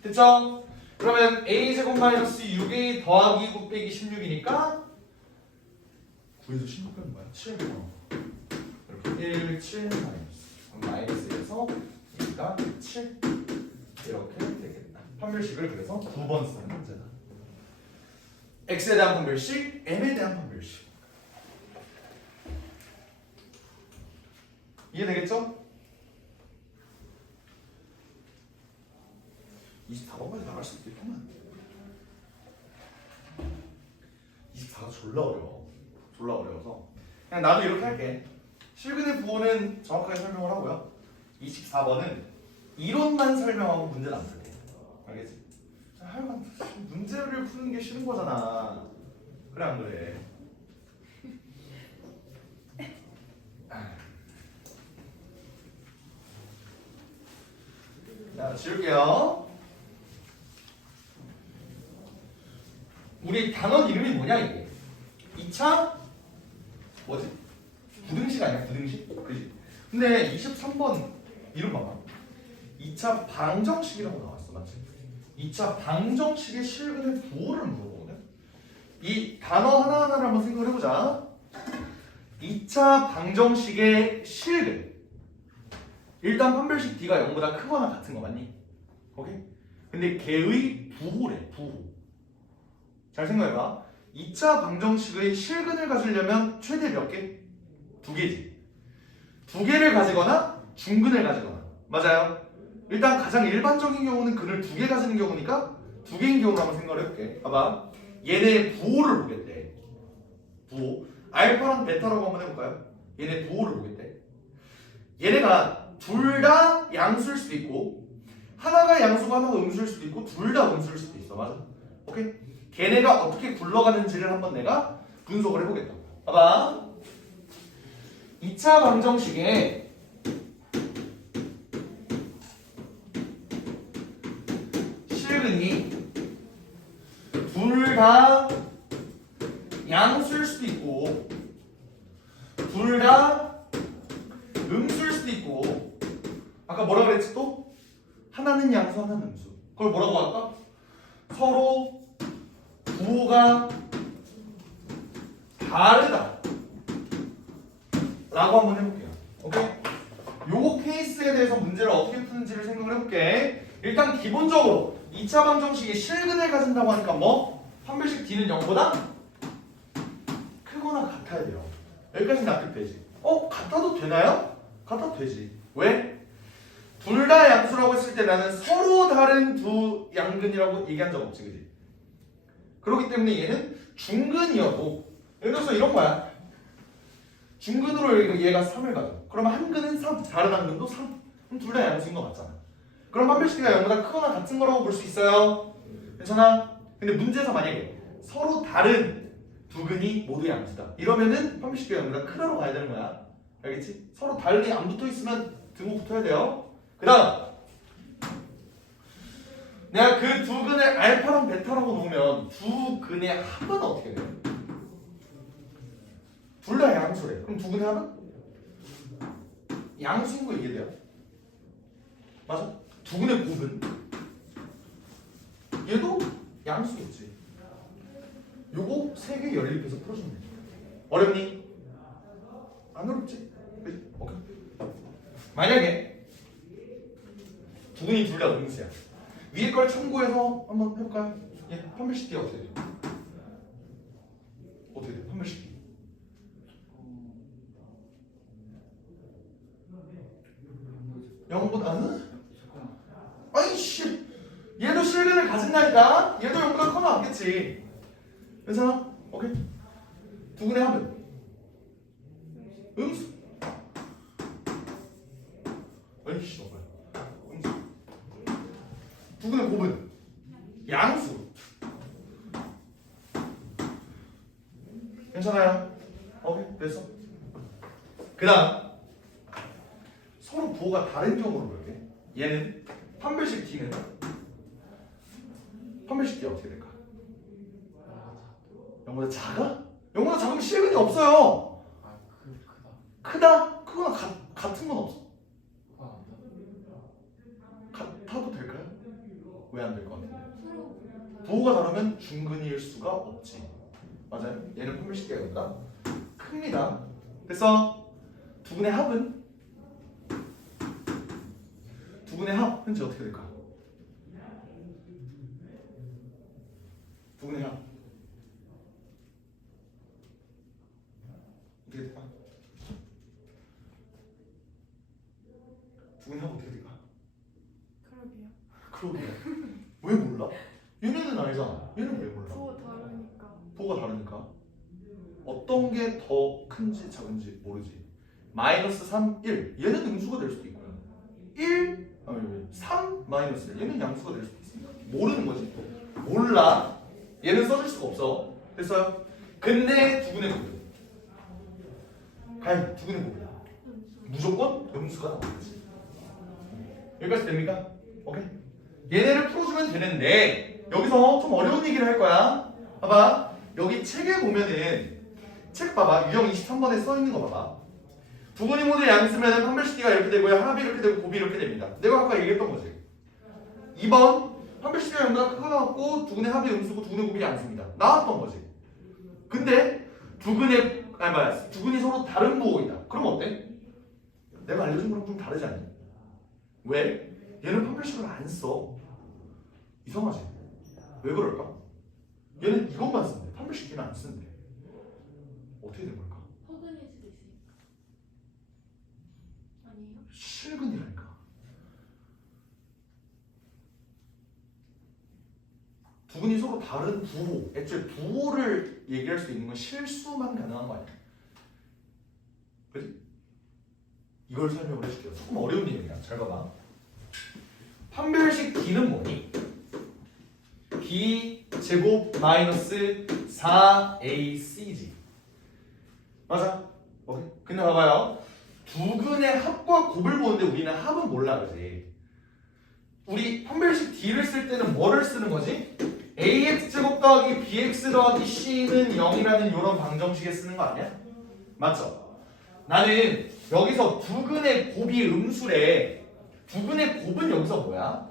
됐죠? 그러면 a제곱 마이너스 6a 더하기 9 빼기 16이니까 9에서 16 빼면 뭐야? 7 이렇게 1, 7 마이너스 마이너스에서 여기가 7 이렇게 되겠다. 판별식을 그래서 2번 쓰는 문제다. x에 대한 판별식, m에 대한 판별식. 이해되겠죠? 24번까지 나갈 수도 있겠구만. 24가 졸라 어려워. 졸라 어려워서 그냥 나도 이렇게 할게. 실근의 부호는 정확하게 설명을 하고요. 24번은 이론만 설명하고 문제는 안 풀게. 알겠지? 하여간 문제를 푸는 게 싫은 거잖아. 그래 안 그래? 자, 지울게요. 우리 단원 이름이 뭐냐 이게? 2차 뭐지? 부등식 아니야? 부등식? 그지? 근데 23번 이름 봐봐. 2차 방정식이라고 나왔어, 맞지? 2차 방정식의 실근의 부호를 물어보거든. 이 단어 하나하나를 한번 생각을 해보자. 2차 방정식의 실근. 일단 판별식 D가 0보다 크거나 같은 거 맞니? 오케이? 근데 걔의 부호래, 부호. 잘 생각해봐. 2차 방정식의 실근을 가지려면 최대 몇 개? 2개지. 2개를 가지거나 중근을 가지거나. 맞아요. 일단 가장 일반적인 경우는 근을 2개 가지는 경우니까 2개인 경우로 한번 생각을 해볼게. 봐봐. 얘네 부호를 보겠대. 부호. 알파랑 베타라고 한번 해볼까요? 얘네 부호를 보겠대. 얘네가 둘 다 양수일 수도 있고 하나가 양수고 하나가 음수일 수도 있고 둘 다 음수일 수도 있어. 맞아? 오케이? 걔네가 어떻게 굴러가는지를 한번 내가 분석을 해보겠다. 봐봐. 2차 방정식에 실근이 둘 다 양수일 수도 있고 둘 다 음수일 수도 있고 아까 뭐라 그랬지 또? 하나는 양수 하나는 음수. 그걸 뭐라고 할까? 서로 부호가 다르다 라고 한번 해볼게요. 오케이? 요거 케이스에 대해서 문제를 어떻게 푸는지를 생각을 해볼게. 일단 기본적으로 2차 방정식이 실근을 가진다고 하니까 뭐? 판별식 D는 0보다 크거나 같아야 돼요. 여기까지 납득되지? 같아도 되나요? 같아도 되지. 왜? 둘 다 양수라고 했을 때 나는 서로 다른 두 양근이라고 얘기한 적 없지, 그지? 그렇기 때문에 얘는 중근이어도 예를 들어서 이런 거야. 중근으로 얘가 3을 가져. 그러면 한 근은 3, 다른 한 근도 3. 그럼 둘 다 양수인 거 맞잖아. 그럼 판별식이 0보다 크거나 같은 거라고 볼 수 있어요. 괜찮아? 근데 문제에서 만약에 서로 다른 두 근이 모두 양수다. 이러면은 판별식이 0보다 크다로 가야 되는 거야. 알겠지? 서로 다르게 안 붙어 있으면 등호 붙어야 돼요. 그 다음 내가 그 두 근을 알파랑 베타라고 놓으면 두 근의 합은 어떻게 돼요? 둘 다 양수래. 그럼 두 근의 합은? 양수인 거 이해돼요? 맞아? 두 근의 곱은? 얘도 양수겠지. 요거 3개 연립해서 풀어주면 되죠. 어렵니? 안 어렵지? 그치? 오케이. 만약에 두 근이 둘 다 음수야. 위에 걸 참고해서 한번 해볼까요? 예, 판별식 D가 어떻게 돼요? 어떻게 돼요? 판별식 D. 영보다는? 아이씨! 얘도 실근을 가진다니까? 얘도 0보다 커나 않겠지. 괜찮아? 오케이? 두 근의 합은? 음수. 아이씨, 너무 음수. 두 근의 곱은? 양수. 괜찮아요? 오케이, 됐어. 그 다음 서로 부호가 다른 경우로 볼게. 얘는 판별식 D는 판별식 D 어떻게 될까? 0보다 작아? 0보다 작으면 실근이 없어요. 크다? 크거나 같은 건 없어. 같아도 될까요? 왜 안 될 것 같은데? 부호가 다르면 중근일 수가 없지. 맞아요? 얘는 판별식 D가 0보다 큽니다. 그래서 두 분의 합은? 두 분의 합 현재 어떻게 될까? 두 분의 합 어떻게 될까? 두 분의 합 어떻게 될까? 그러게요. 그러게. 왜 몰라? 얘네는 알잖아. 얘는 왜 몰라? 부호 다르니까. 부호가 다르니까. 어떤 게 더 큰지 작은지 모르지. 마이너스 3, 1. 얘는 음수가 될 수도 있고요. 1, 3, 마이너스 1. 얘는 양수가 될 수도 있습니다. 모르는 거지. 몰라. 얘는 써줄 수가 없어. 됐어요? 근데 두 분의 곱은? 과연 두 분의 곱은? 무조건 음수가 나오지. 여기까지 됩니까? 오케이? 얘네를 풀어주면 되는데 여기서 좀 어려운 얘기를 할 거야. 봐봐. 여기 책에 보면은 책 봐봐. 유형 23번에 써 있는 거 봐봐. 두근이 모두 양수면은 판별식기가 이렇게 되고요. 합이 이렇게 되고 곱이 이렇게 됩니다. 내가 아까 얘기했던 거지. 2번 판별식기가 0보다 크고 나왔고 두근의 합이 음수고 두근의 곱이 양수입니다. 나왔던 거지. 근데 두근이 서로 다른 부호이다. 그럼 어때? 내가 알려준 거랑 좀 다르지 않니? 왜? 얘는 판별식을 안 써. 이상하지? 왜 그럴까? 얘는 이것만 쓴대. 판별식기는 안 쓴대. 어떻게 된 걸까? 허근일 수도 있으니까. 아니에요? 실근이라니까. 두근이 서로 다른 부호. 애초에 부호를 얘기할 수 있는 건 실수만 가능한 거 아니야? 그지? 이걸 설명을 해줄게요. 조금 어려운 얘기야. 잘 봐봐. 판별식 D는 뭐니? B 제곱 마이너스 4AC지. 맞아. 오케이. 근데 봐봐요. 두근의 합과 곱을 보는데 우리는 합은 몰라, 그지? 우리 판별식 D를 쓸 때는 뭐를 쓰는 거지? AX 제곱 더하기 BX 더하기 C는 0이라는 이런 방정식에 쓰는 거 아니야? 맞죠? 나는 여기서 두근의 곱이 음수래. 두근의 곱은 여기서 뭐야?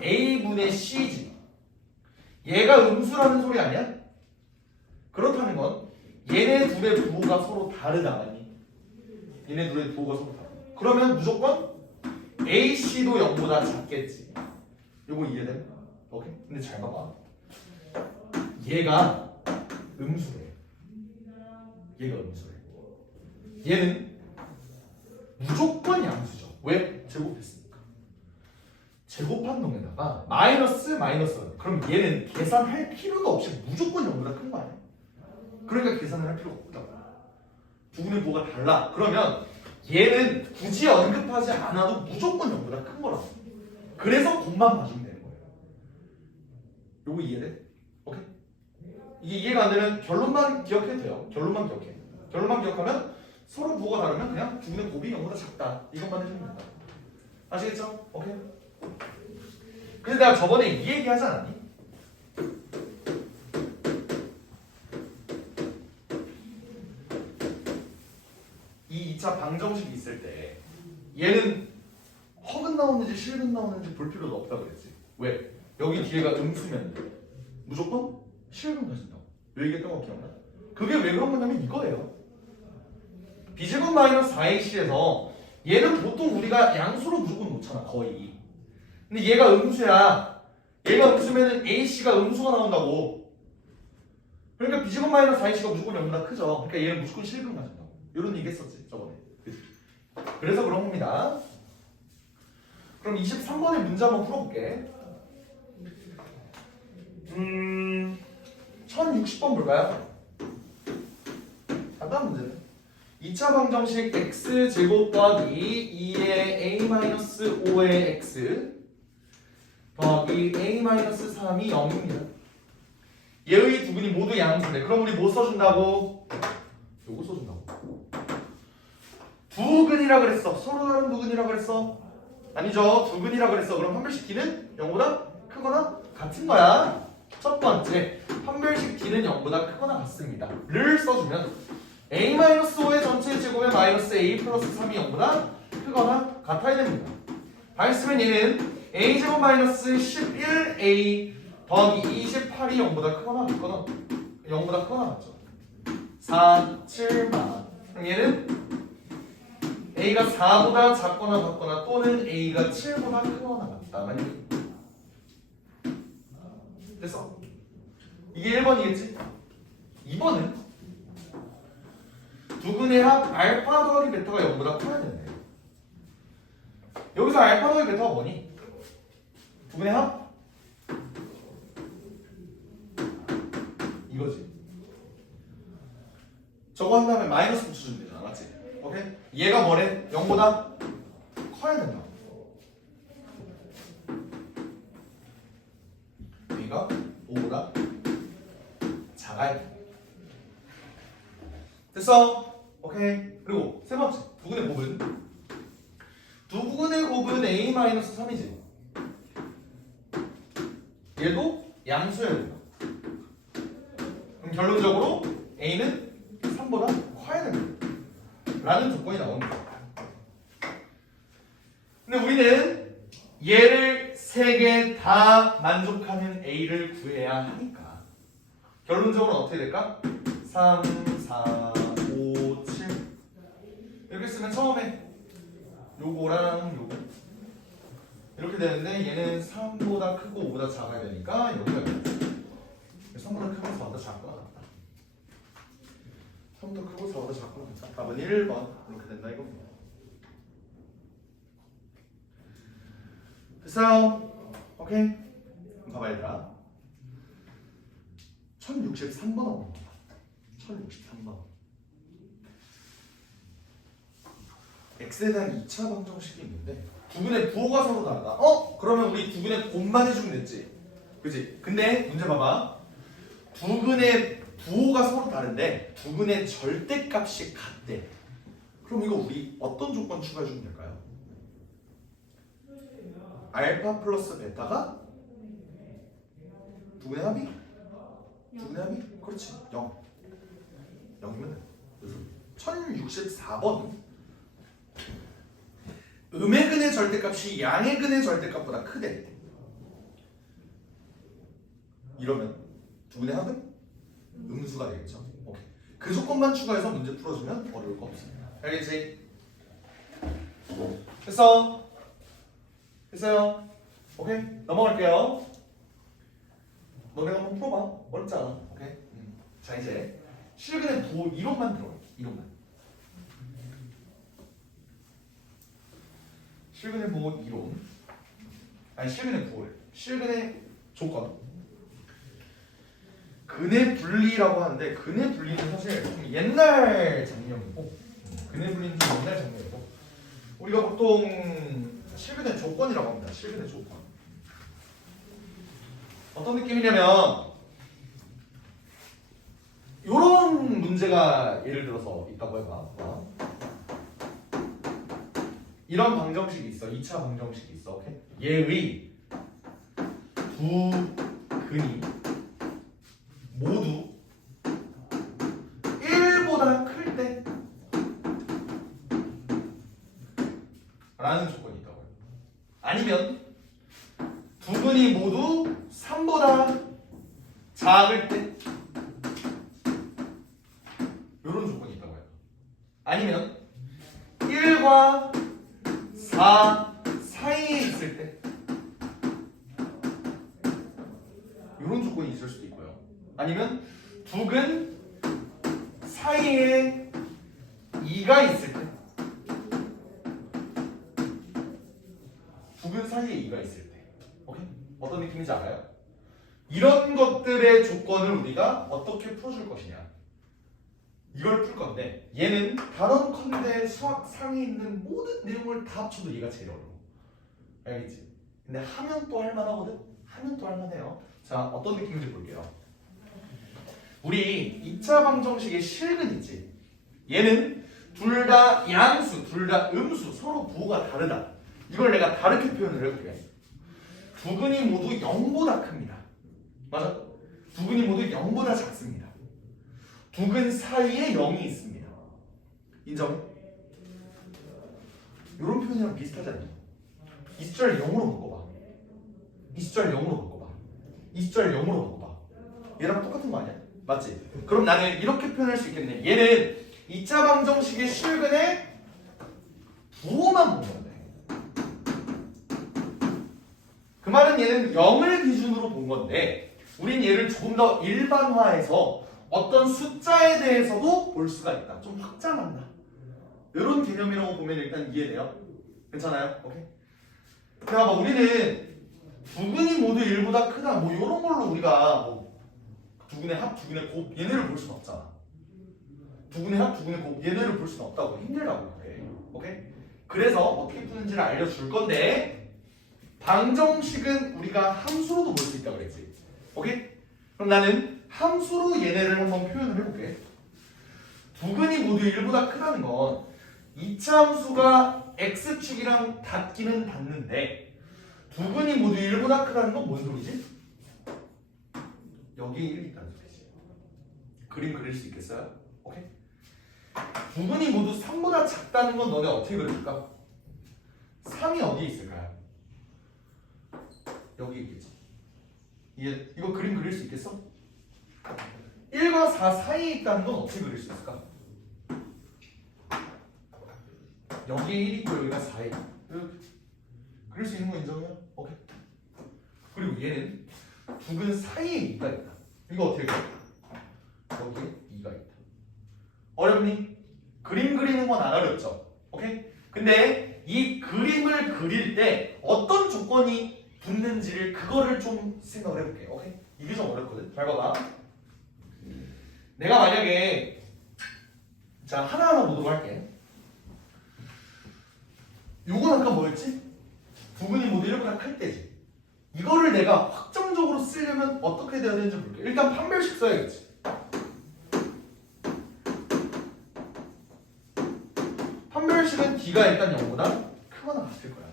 A분의 C지. 얘가 음수라는 소리 아니야? 그렇다는 건 얘네 둘의 부호가 서로 다르다, 아니? 얘네 둘의 부호가 서로 다르다. 그러면 무조건 AC도 0보다 작겠지. 요거 이해돼? 오케이? 근데 잘 봐봐. 얘가 음수래. 얘가 음수래. 얘는 무조건 양수죠. 왜? 제곱했으니까. 제곱한 놈에다가 마이너스. 그럼 얘는 계산할 필요도 없이 무조건 0보다 큰 거 아니야? 그러니까 계산을 할 필요가 없다고. 두근의 부호가 달라. 그러면 얘는 굳이 언급하지 않아도 무조건 0보다 큰 거라고. 그래서 곱만 봐주면 되는 거예요. 요거 이해돼? 오케이? 이게 이해가 안 되면 결론만 기억해도 돼요. 결론만 기억해. 결론만 기억하면 서로 부호가 다르면 그냥 두근의 곱이 0보다 작다. 이것만 해주면 된다. 아시겠죠? 오케이? 근데 내가 저번에 이 얘기 하지 않았니? 이 2차 방정식이 있을 때 얘는 허근 나오는지 실근 나오는지 볼 필요도 없다 그랬지. 왜? 여기 뒤에가 음수면 무조건 실근 가진다고. 왜 얘기했던 거 기억나? 그게 왜 그런 거냐면 이거예요. B제곱 마이너스 4AC에서 얘는 보통 우리가 양수로 무조건 놓잖아, 거의. 근데 얘가 음수야. 얘가 음수면은 AC가 음수가 나온다고. 그러니까 B제곱 마이너스 4AC가 무조건 0보다 크죠. 그러니까 얘는 무조건 실근 가진다고. 이런 얘기 했었지, 저번에. 그래서 그런 겁니다. 그럼 23번의 문제 한번 풀어볼게. 1060번 볼까요? 간단한 문제네. 2차 방정식 x제곱 더하기 2의 a-5의 x 더하기 a-3이 0입니다. 얘의 두근이 모두 양수래. 그럼 우리 뭐 써준다고? 요거 써준다고. 두근이라 그랬어. 서로 다른 두근이라 그랬어. 아니죠. 두근이라 그랬어. 그럼 판별식 D는 0보다 크거나 같은 거야. 첫 번째, 판별식 D는 0보다 크거나 같습니다. 를 써주면 a-5의 전체 제곱에 마이너스 a 플러스 3이 0보다 크거나 같아야 됩니다. 다 했으면 얘는 a제곱 마이너스 11a 더하기 28이 0보다 크거나 같거나 0보다 크거나 같죠. 4, 7만. 그럼 얘는 a가 4보다 작거나 같거나 또는 a가 7보다 크거나 같다. 맞니? 됐어. 이게 1번이겠지? 2번은 두근의 합 알파 더하기 베타가 0보다 커야 된대. 여기서 알파 더하기 베타가 뭐니? 두근의 합? 이거지. 저거 한 다음에 마이너스 붙여주면 되잖아. 맞지? 오케이? 얘가 뭐래? 0보다 커야 된다. 여기가 5보다 작아야 돼. 됐어? 오케이. 그리고 세 번째, 두근의 곱은? 두근의 곱은 a-3이지. 얘도 양수여야 된다. 결론적으로 A는 3보다 커야 됩니다. 라는 조건이 나옵니다. 근데 우리는 얘를 3개 다 만족하는 A를 구해야 하니까 결론적으로 어떻게 될까? 3, 4, 5, 7 이렇게 쓰면 처음에 요거랑 요거 이렇게 되는데 얘는 3보다 크고 5보다 작아야 되니까 여기가 되겠지. 3보다 크고 4보다 작거나 같다. 3보다 크고 4보다 작거나 같다. 답은 1번 이렇게 된다 이겁니다. 됐어요? 오케이? 봐봐 얘들아 1063번 나옵니다. 1063번 x에 대한 2차 방정식이 있는데 두근의 부호가 서로 다르다. 그러면 우리 두근의 곱만 해주면 됐지. 그치? 근데 문제 봐봐. 두근의 부호가 서로 다른데 두근의 절대값이 같대. 그럼 이거 우리 어떤 조건 추가해주면 될까요? 알파 플러스 베타가 두근의 합이? 두근의 합이? 그렇지. 0. 0이면 돼. 그래서 1064번 음의 근의 절대값이 양의 근의 절대값보다 크대. 이러면 두근의 합은 음수가 되겠죠. 오케이. 그 조건만 추가해서 문제 풀어주면 어려울 거 없습니다. 알겠지? 됐어? 됐어요? 오케이? 넘어갈게요. 너네가 한번 풀어봐. 어렵지 않아. 오케이? 자 이제 실근의 부호 이론만 들어볼게. 이론만. 실근의 부호 이론. 아니 실근의 부호래. 실근의 조건. 근의 분리라고 하는데 근의 분리는 사실 좀 옛날 장면이고 근의 분리는 좀 옛날 장면이고 우리가 보통 실근의 조건이라고 합니다. 실근의 조건. 어떤 느낌이냐면 이런 문제가 예를 들어서 있다고 해봐. 이런 방정식이 있어. 2차 방정식이 있어. 오케이? 얘의 두 근이 모두 1보다 클 때 라는 조건이 있다고요. 아니면 두 근이 모두 3보다 작을 때 이런 조건이 있다고요. 아니면 1과 4 사이에 있을 때 이런 조건이 있을 수도 있고요. 아니면 두 근 사이에 2가 있을 때 두 근 사이에 2가 있을 때 오케이? 어떤 느낌인지 알아요? 이런 것들의 조건을 우리가 어떻게 풀어줄 것이냐 이걸 풀 건데 얘는 단언컨대 수학 상에 있는 모든 내용을 다 합쳐도 얘가 제일 어려워. 알겠지? 근데 하면 또 할만하거든? 하면 또 할만해요. 자 어떤 느낌인지 볼게요. 우리 2차 방정식의 실근이지. 얘는 둘 다 양수, 둘 다 음수, 서로 부호가 다르다. 이걸 내가 다르게 표현을 해볼게. 두 근이 모두 0보다 큽니다. 맞아? 두 근이 모두 0보다 작습니다. 두 근 사이에 0이 있습니다. 인정해? 이런 표현이랑 비슷하지 않냐? 이 숫자를 0으로 바꿔봐. 이 숫자를 0으로 바꿔봐. 이 숫자를 0으로 바꿔봐. 얘랑 똑같은 거 아니야? 맞지? 그럼 나는 이렇게 표현할 수 있겠네. 얘는 2차 방정식의 실근의 부호만 본 건데 그 말은 얘는 0을 기준으로 본 건데 우린 얘를 조금 더 일반화해서 어떤 숫자에 대해서도 볼 수가 있다. 좀 확장한다. 이런 개념이라고 보면 일단 이해돼요? 괜찮아요? 오케이? 그러니까 우리는 두 근이 모두 1보다 크다 뭐 이런 걸로 우리가 뭐 두 근의 합, 두 근의 곱 얘네를 볼 수는 없잖아. 두 근의 합, 두 근의 곱 얘네를 볼 수는 없다고. 힘들다고 그래. 오케이? 그래서 어떻게 푸는지를 알려줄 건데 방정식은 우리가 함수로도 볼 수 있다고 그랬지. 오케이? 그럼 나는 함수로 얘네를 한번 표현을 해볼게. 두 근이 모두 1보다 크다는 건 2차 함수가 x축이랑 닿기는 닿는데 두 근이 모두 1보다 크다는 건 뭔 소리지? 여기에 1이 있다는 소리지. 그림 그릴 수 있겠어요? 오케이? 부분이 모두 3보다 작다는 건 너네 어떻게 그릴까? 3이 어디에 있을까요? 여기 있겠지. 이거 그림 그릴 수 있겠어? 1과 4 사이에 있다는 건 어떻게 그릴 수 있을까? 여기에 1이 있고 여기가 4에 있고 그릴 수 있는 거 인정해요? 오케이. 그리고 얘는 부근 사이에 2가 있다. 이거 어떻게 그려? 여기에 2가 있다. 어렵니? 그림 그리는 건 안 어렵죠? 오케이? 근데 이 그림을 그릴 때 어떤 조건이 붙는지를 그거를 좀 생각을 해볼게. 오케이? 이게 좀 어렵거든. 잘 봐봐. 내가 만약에 자 하나하나 보도록 할게. 요건 아까 뭐였지? 부분이 모두 1보다 클 때지. 이거를 내가 확정적으로 쓰려면 어떻게 돼야 되는지 볼게. 일단 판별식 써야겠지. 판별식은 D가 일단 0보다 크거나 같을 거야.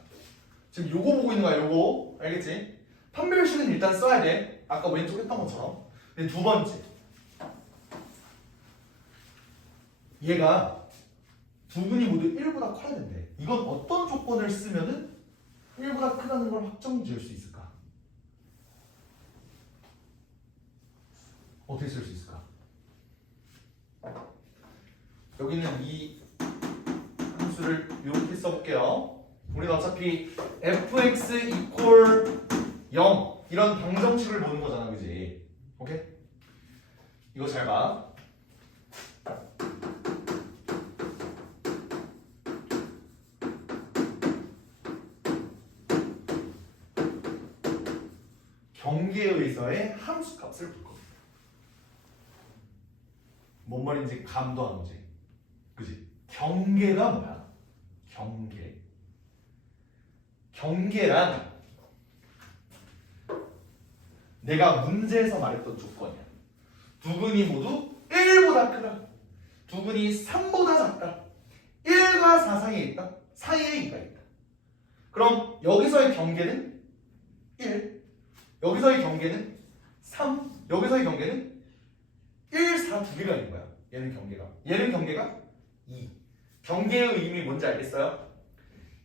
지금 요거 보고 있는 거야. 요거 알겠지? 판별식은 일단 써야 돼. 아까 왼쪽 했던 것처럼. 근데 두 번째 얘가 부분이 모두 1보다 커야 된대. 이건 어떤 조건을 쓰면은 1보다 크다는 걸 확정 지을 수 있을까? 어떻게 쓸 수 있을까? 여기는 이 함수를 이렇게 써볼게요. 우리는 어차피 fx equal 0 이런 방정식을 보는 거잖아, 그지? 오케이? 이거 잘 봐. 경계에 의해서의 함수 값을 볼 겁니다. 뭔 말인지 감도 안 오지? 그지? 경계가 뭐야? 경계. 경계란 내가 문제에서 말했던 조건이야. 부분이 모두 1보다 크다. 부분이 3보다 작다. 1과 4 사이에 있다. 사이에 2가 있다. 그럼 여기서의 경계는 1. 여기서의 경계는 3. 여기서의 경계는 1, 4 두 개가 있는 거야. 얘는 경계가 2. 경계의 의미 뭔지 알겠어요?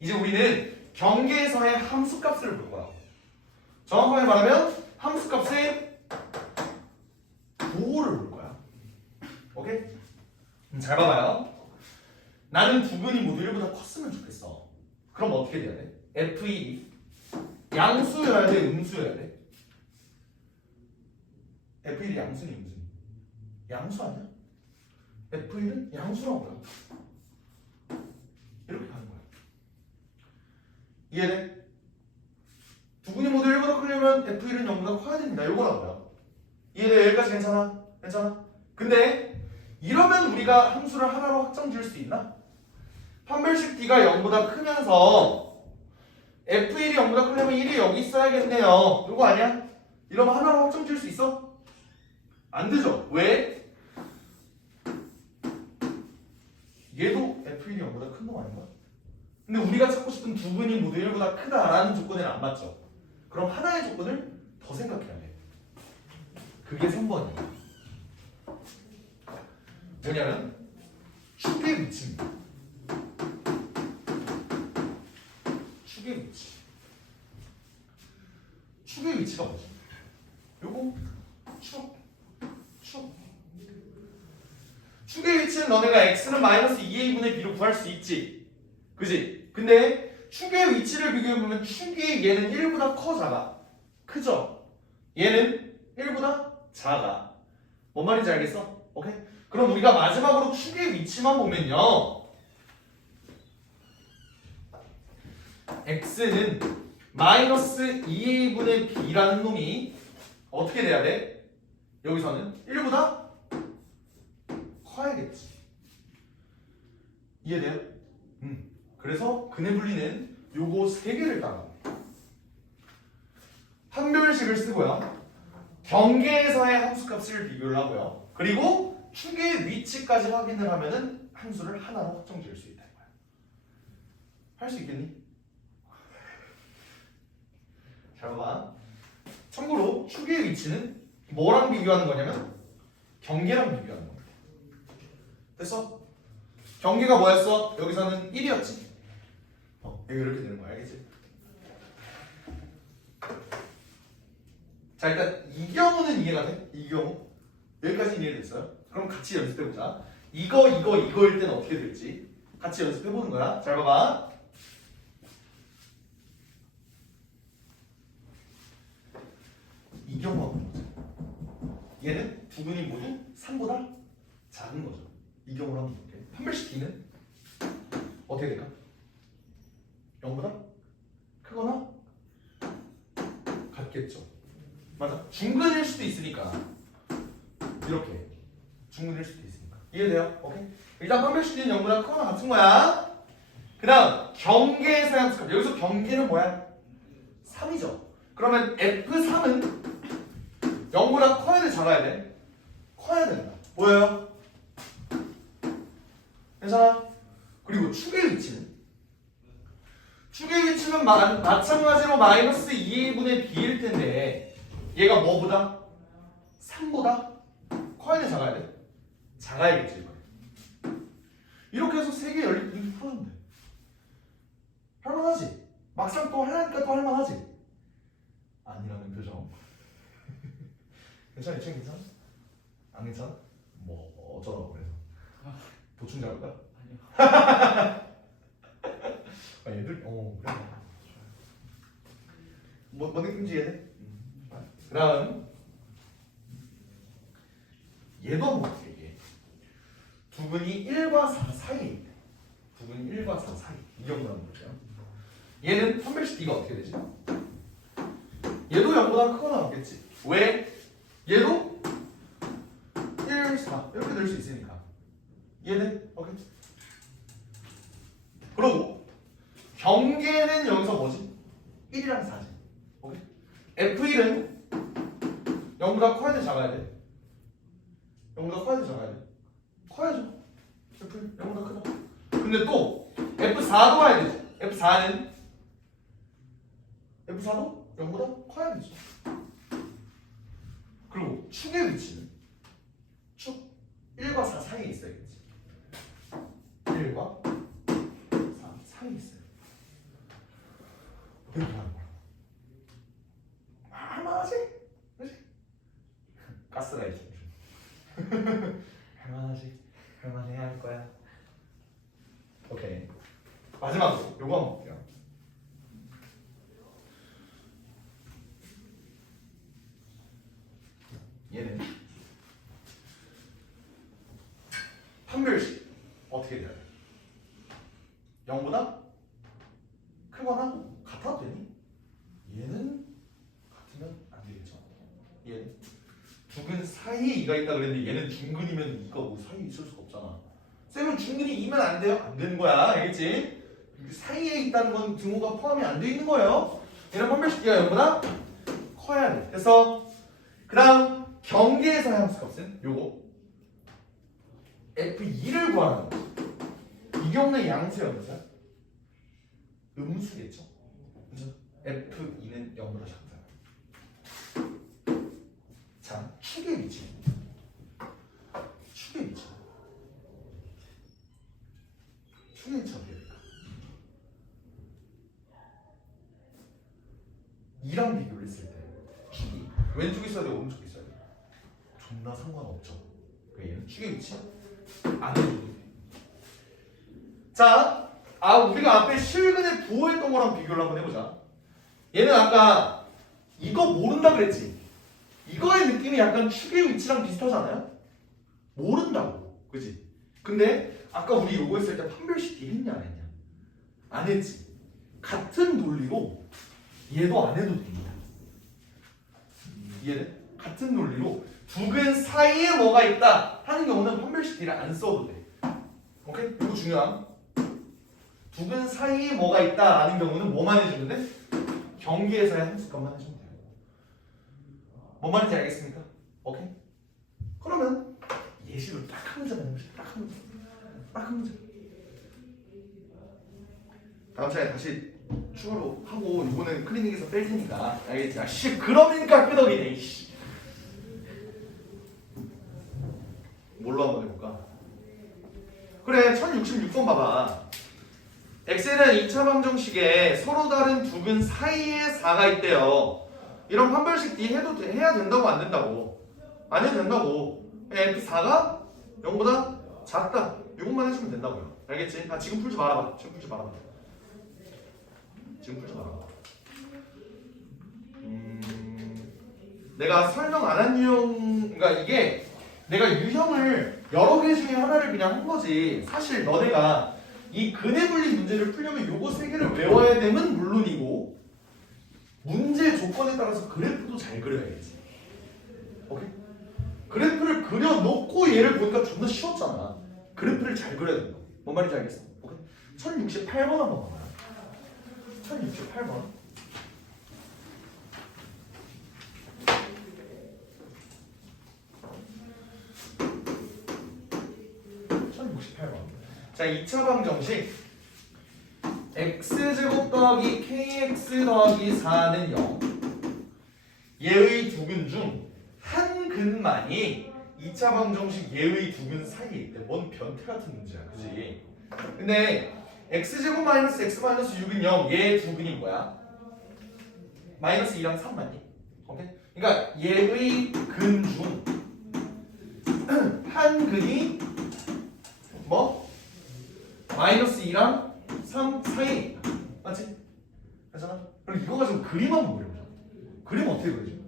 이제 우리는 경계에서의 함수값을 볼 거야. 정확하게 말하면 함수값의 보호를 볼 거야. 오케이? 잘 봐봐요. 나는 부분이 모두 1보다 컸으면 좋겠어. 그럼 어떻게 돼야 돼? F1이 양수여야 돼? 음수여야 돼? F1이 양수니 음수니? 양수 아니야? F1은 양수라고 해. 이렇게 가는 거야. 이해돼? 부분이 모두 1보다 크려면 F1은 0보다 커야 됩니다. 요거라고요. 이해돼? 여기까지 괜찮아? 괜찮아? 근데 이러면 우리가 함수를 하나로 확정 지을 수 있나? 판별식 D가 0보다 크면서 F1이 0보다 크려면 1이 여기 있어야겠네요. 요거 아니야? 이러면 하나로 확정 지을 수 있어? 안 되죠? 왜? 얘도 F1이 0보다 큰 놈 아닌가? 근데 우리가 찾고 싶은 부분이 모두 1보다 크다라는 조건에는 안 맞죠? 그럼 하나의 조건을 더 생각해야 돼. 그게 3번이에요. 뭐냐면 축의 위치입니다. 축의 위치. 축의 위치가 뭐지? 요거 축의 위치는 너네가 x는 마이너스 2a분의 b로 구할 수 있지. 그지? 근데 축의 위치를 비교해보면 축이 얘는 1보다 커 작아? 크죠? 얘는 1보다 작아. 뭔 말인지 알겠어? 오케이? 그럼 우리가 마지막으로 축의 위치만 보면요, x는 마이너스 2a분의 b라는 놈이 어떻게 돼야 돼? 여기서는 1보다 커야겠지. 이해돼요? 그래서 근의 분리는 요거 3개를 따라 판별식을 쓰고요, 경계에서의 함수값을 비교를 하고요, 그리고 축의 위치까지 확인을 하면은 함수를 하나로 확정 지을 수 있다는 거야. 할 수 있겠니? 잘 봐봐. 참고로 축의 위치는 뭐랑 비교하는 거냐면 경계랑 비교하는 겁니다. 됐어? 경계가 뭐였어? 여기서는 1이었지. 여기 이렇게 되는 거야, 알겠지? 자, 일단 이 경우는 이해가 돼? 이 경우 여기까지는 이해됐어요? 그럼 같이 연습해보자. 이거일 때는 어떻게 될지 같이 연습해보는 거야. 잘 봐봐. 이 경우 한번 보자. 얘는 두근이 모두 3보다 작은 거죠. 이 경우로 한번 볼게. 판별식 D는 어떻게 될까? 0보다 크거나 같겠죠. 맞아. 중근일 수도 있으니까 이렇게 중근일 수도 있으니까 이해돼요? 오케이. 일단 판별식 D는 0보다 크거나 같은 거야. 그 다음 경계에서의 함수값. 여기서 경계는 뭐야? 3이죠. 그러면 F3은 0보다 커야 돼, 작아야 돼? 커야 된다. 뭐예요? 괜찮아? 그리고 축의 위치는? 축의 위치는 마찬가지로 마이너스 2분의 b일 텐데 얘가 뭐보다? 3보다 커야 돼, 작아야 돼? 작아야겠지, 이거. 이렇게 해서 3개 열린 이렇게 풀어주면 돼. 할만하지? 막상 또 하려니까 또 할만하지? 아니라는 표정. 괜찮아? 이층 괜찮아? 안 괜찮아? 뭐 어쩌라고 그래서 보충 잡을까? 아니요. 아 얘들? 그래. 뭐 느낌인지 이해돼? 그 다음 얘도 한번 볼게. 이게 두근이 1과 4 사이에 있대. 두근이 1과 4 사이. 이 경우를 한번 볼게요. 얘는 판별식 D가 어떻게 되지? 얘도 0보다 크거나 같겠지. 왜? 얘도 1, 4 이렇게 될 수 있으니까. 이해돼? 오케이. 그리고 경계는 여기서 뭐지? 1이랑 4지. 오케이. F1은 0보다 커야 돼, 작아야 돼? 0보다 커야 돼, 작아야 돼? 커야죠. F1 0보다 크다. 근데 또 F4도 봐야 되지. F4는 0보다 커야 되죠. 그리고 축의 위치는 축 1과 4 사이에 있어야겠지. 1과 4 사이에 있어요. 이렇게 하는 거야. 할만하지? 그렇지? 가스라이팅. 할만하지? 할만해야 할 거야. 오케이. 마지막으로 요거 한번 볼게요. 얘는 판별식 어떻게 돼야 돼? 0보다 크거나 같아도 되니? 얘는 같으면 안 되겠죠. 얘는 두근 사이에 2가 있다 그랬는데 얘는 중근이면 2가 뭐 사이에 있을 수가 없잖아. 쌤은 중근이 2면 안 돼요? 안 되는 거야. 알겠지? 사이에 있다는 건 등호가 포함이 안 돼 있는 거예요. 얘는 판별식 D가 0보다 커야 돼. 그래서 그 다음 경계에서의 함수값은 요거 F2를 구하는 거지. 이 경우는 양수야, 음수야? 음수겠죠? 그죠? F2는 0보다 작다. 자, 축의 위치. 축의 위치. 축의 위치 어떻게 될까? 2랑 비교를 했을 때 축이 왼쪽에 있어야 돼, 오른쪽에 있어야 돼? 존나 상관없죠. 그러니까 얘는 축의 위치 안 해줘도 돼. 자, 우리가 앞에 실근에 부호했던 거랑 비교를 한번 해보자. 얘는 아까 이거 모른다 그랬지? 이거의 느낌이 약간 축의 위치랑 비슷하잖아요? 모른다고. 그지? 근데 아까 우리 요거 했을 때 판별식 D 했냐 안 했냐? 안 했지. 같은 논리로 얘도 안 해도 됩니다. 이해돼? 같은 논리로 두근 사이에 뭐가 있다 하는 경우는 판별식 D를 안 써도 돼. 오케이? 이거 중요함. 두근 사이에 뭐가 있다 라는 경우는 뭐만 해주면 돼? 경계에서의 함수값만 해주면 돼요. 뭔 말인지 알겠습니까? 오케이? 그러면 예시로 딱 한 문제만 해보자. 딱 한 문제. 딱 한 문제. 다음 시간에 다시 추가로 하고 이거는 클리닉에서 뺄 테니까 알겠지? 그러니까 끄덕이네. 뭘로 한번 해볼까? 그래 1066번 봐봐. x에 대한 2차 방정식에 서로 다른 두 근 사이에 4가 있대요. 이런 판별식 D 해야 된다고 안 된다고? 안 해도 된다고. F4가 0보다 작다. 이것만 해주면 된다고요. 알겠지? 아 지금 풀지 말아봐. 지금 풀지 말아봐. 내가 설명 안 한 유형, 그러니까 이게 내가 유형을 여러 개 중에 하나를 그냥 한 거지. 사실 너네가 이 근해 분리 문제를 풀려면 요거 세 개를 외워야 되면 물론이고 문제 조건에 따라서 그래프도 잘 그려야겠지. 오케이? 그래프를 그려놓고 얘를 보니까 존나 쉬웠잖아. 그래프를 잘 그려야 된다. 뭔 말인지 알겠어? 오케이? 1068번 한번 봐봐. 1068번. 자, 2차 방정식 x제곱 더하기 kx 더하기 4는 0. 얘의 두 근 중 한 근만이 2차 방정식 얘의 두 근 사이에 있대. 뭔 변태 같은 문제야, 그지? 근데 x제곱 마이너스 x 마이너스 6은 0. 얘의 두 근이 뭐야? 마이너스 2랑 3 맞니? 오케이? 그러니까 얘의 근 중 한 근이 뭐? 마이너스 2랑 3 사이에 있다. 맞지? 괜찮아? 그럼 이거 가지고 그림 한번 그려보자. 그림 어떻게 그리지?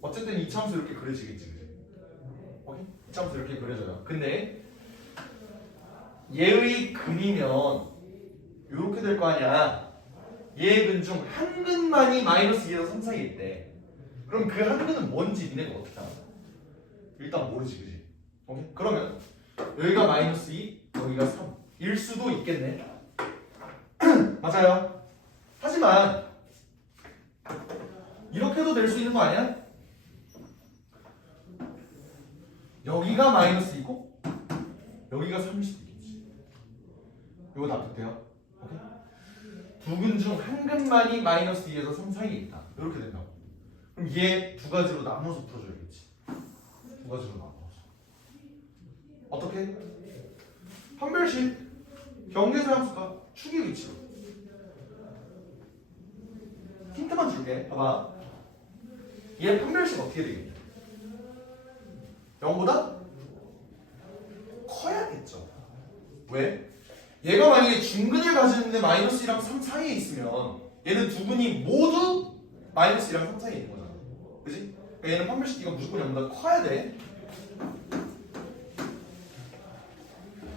어쨌든 이 참수 이렇게 그려지겠지, 그지? 오케이? 이 참수 이렇게 그려져요. 근데 얘의 근이면 이렇게 될 거 아니야. 얘의 근 중 한 근만이 마이너스 2에서 3 사이에 있대. 그럼 그 한 근은 뭔지 니네가 어떻게 알아? 일단 모르지, 그지? 오케이? 그러면 여기가 마이너스 2, 여기가 3 일 수도 있겠네. 맞아요. 하지만 이렇게도 될 수 있는 거 아니야? 여기가 마이너스 2고 여기가 3일 수도 있겠지. 이거 납득돼요? 오케이? 두 근 중 한 근만이 마이너스 2에서 3 사이에 있다. 이렇게 된다고. 그럼 얘 두 가지로 나눠서 풀어줘야겠지. 두 가지로 나눠서. 어떻게? 판별식 경계사 함수가 축의 위치로. 힌트만 줄게. 봐봐. 얘 판별식 어떻게 되겠냐? 0보다 커야겠죠. 왜? 얘가 만약에 중근을 가지는데 마이너스 1랑 3 사이에 있으면 얘는 두 근이 모두 마이너스 1랑 3 사이에 있는 거잖아. 그지? 그러니까 얘는 판별식 D가 무조건 0보다 커야 돼.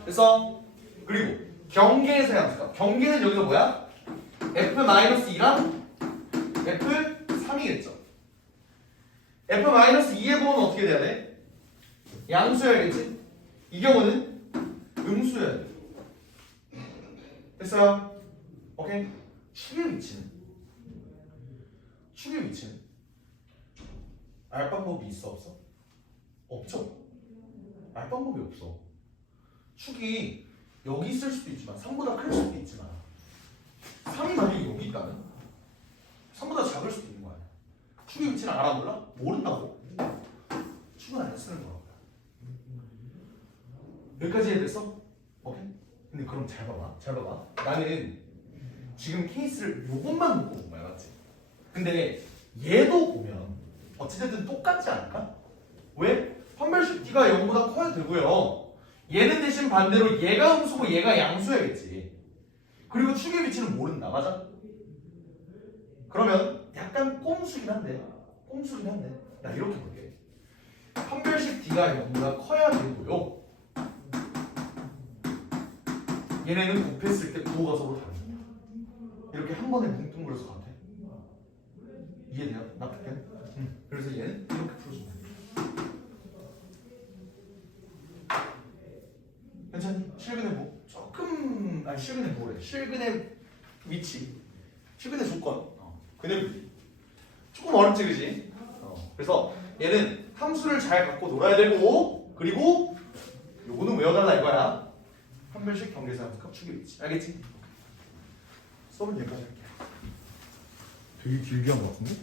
그래서 그리고 경계에서의 함수가 경계는 여기가 뭐야? F-2랑 F3이겠죠. F-2의 부호는 어떻게 돼야 돼? 양수여야겠지? 이 경우는 음수여야 돼. 됐어요? 오케이? 축의 위치는 알 방법이 있어 없어? 없죠? 알 방법이 없어. 축이 여기 있을 수도 있지만 3보다 클 수도 있지만 3이 만약에 여기 있다면 3보다 작을 수도 있는 거 아니야. 축의 위치는 알아 몰라? 모른다고. 축은 안 쓰는 거야. 여기까지 이해됐어? 오케이? 근데 그럼 잘 봐봐. 나는 지금 케이스를 요것만 놓고 본 거야, 맞지? 근데 얘도 보면 어찌됐든 똑같지 않을까? 왜? 판별식 D가 0보다 커야 되고요. 얘는 대신 반대로 얘가 음수고 얘가 양수야겠지. 그리고 축의 위치는 모른다. 맞아? 그러면 약간 꼼수긴 한데 나 이렇게 볼게. 판별식 D가 0보다 커야 되고요. 얘네는 곱했을 때 부호가 서로 다릅니다. 이렇게 한 번에 뭉뚱 그려서 같아. 이해돼요? 납득해? 그래서 얘는 이렇게 풀어주면 돼. 괜찮니? 실근의 뭐 조금 실근의 뭐래? 실근의 위치, 실근의 조건, 근의 분리 조금 어렵지, 그지? 그래서 얘는 함수를 잘 갖고 놀아야 되고 그리고 요거는 외워달라 이거야. 판별식 경계사 함수값 축의 위치. 알겠지? 수업은 여기까지 할게. 되게 길게 한 것 같은데?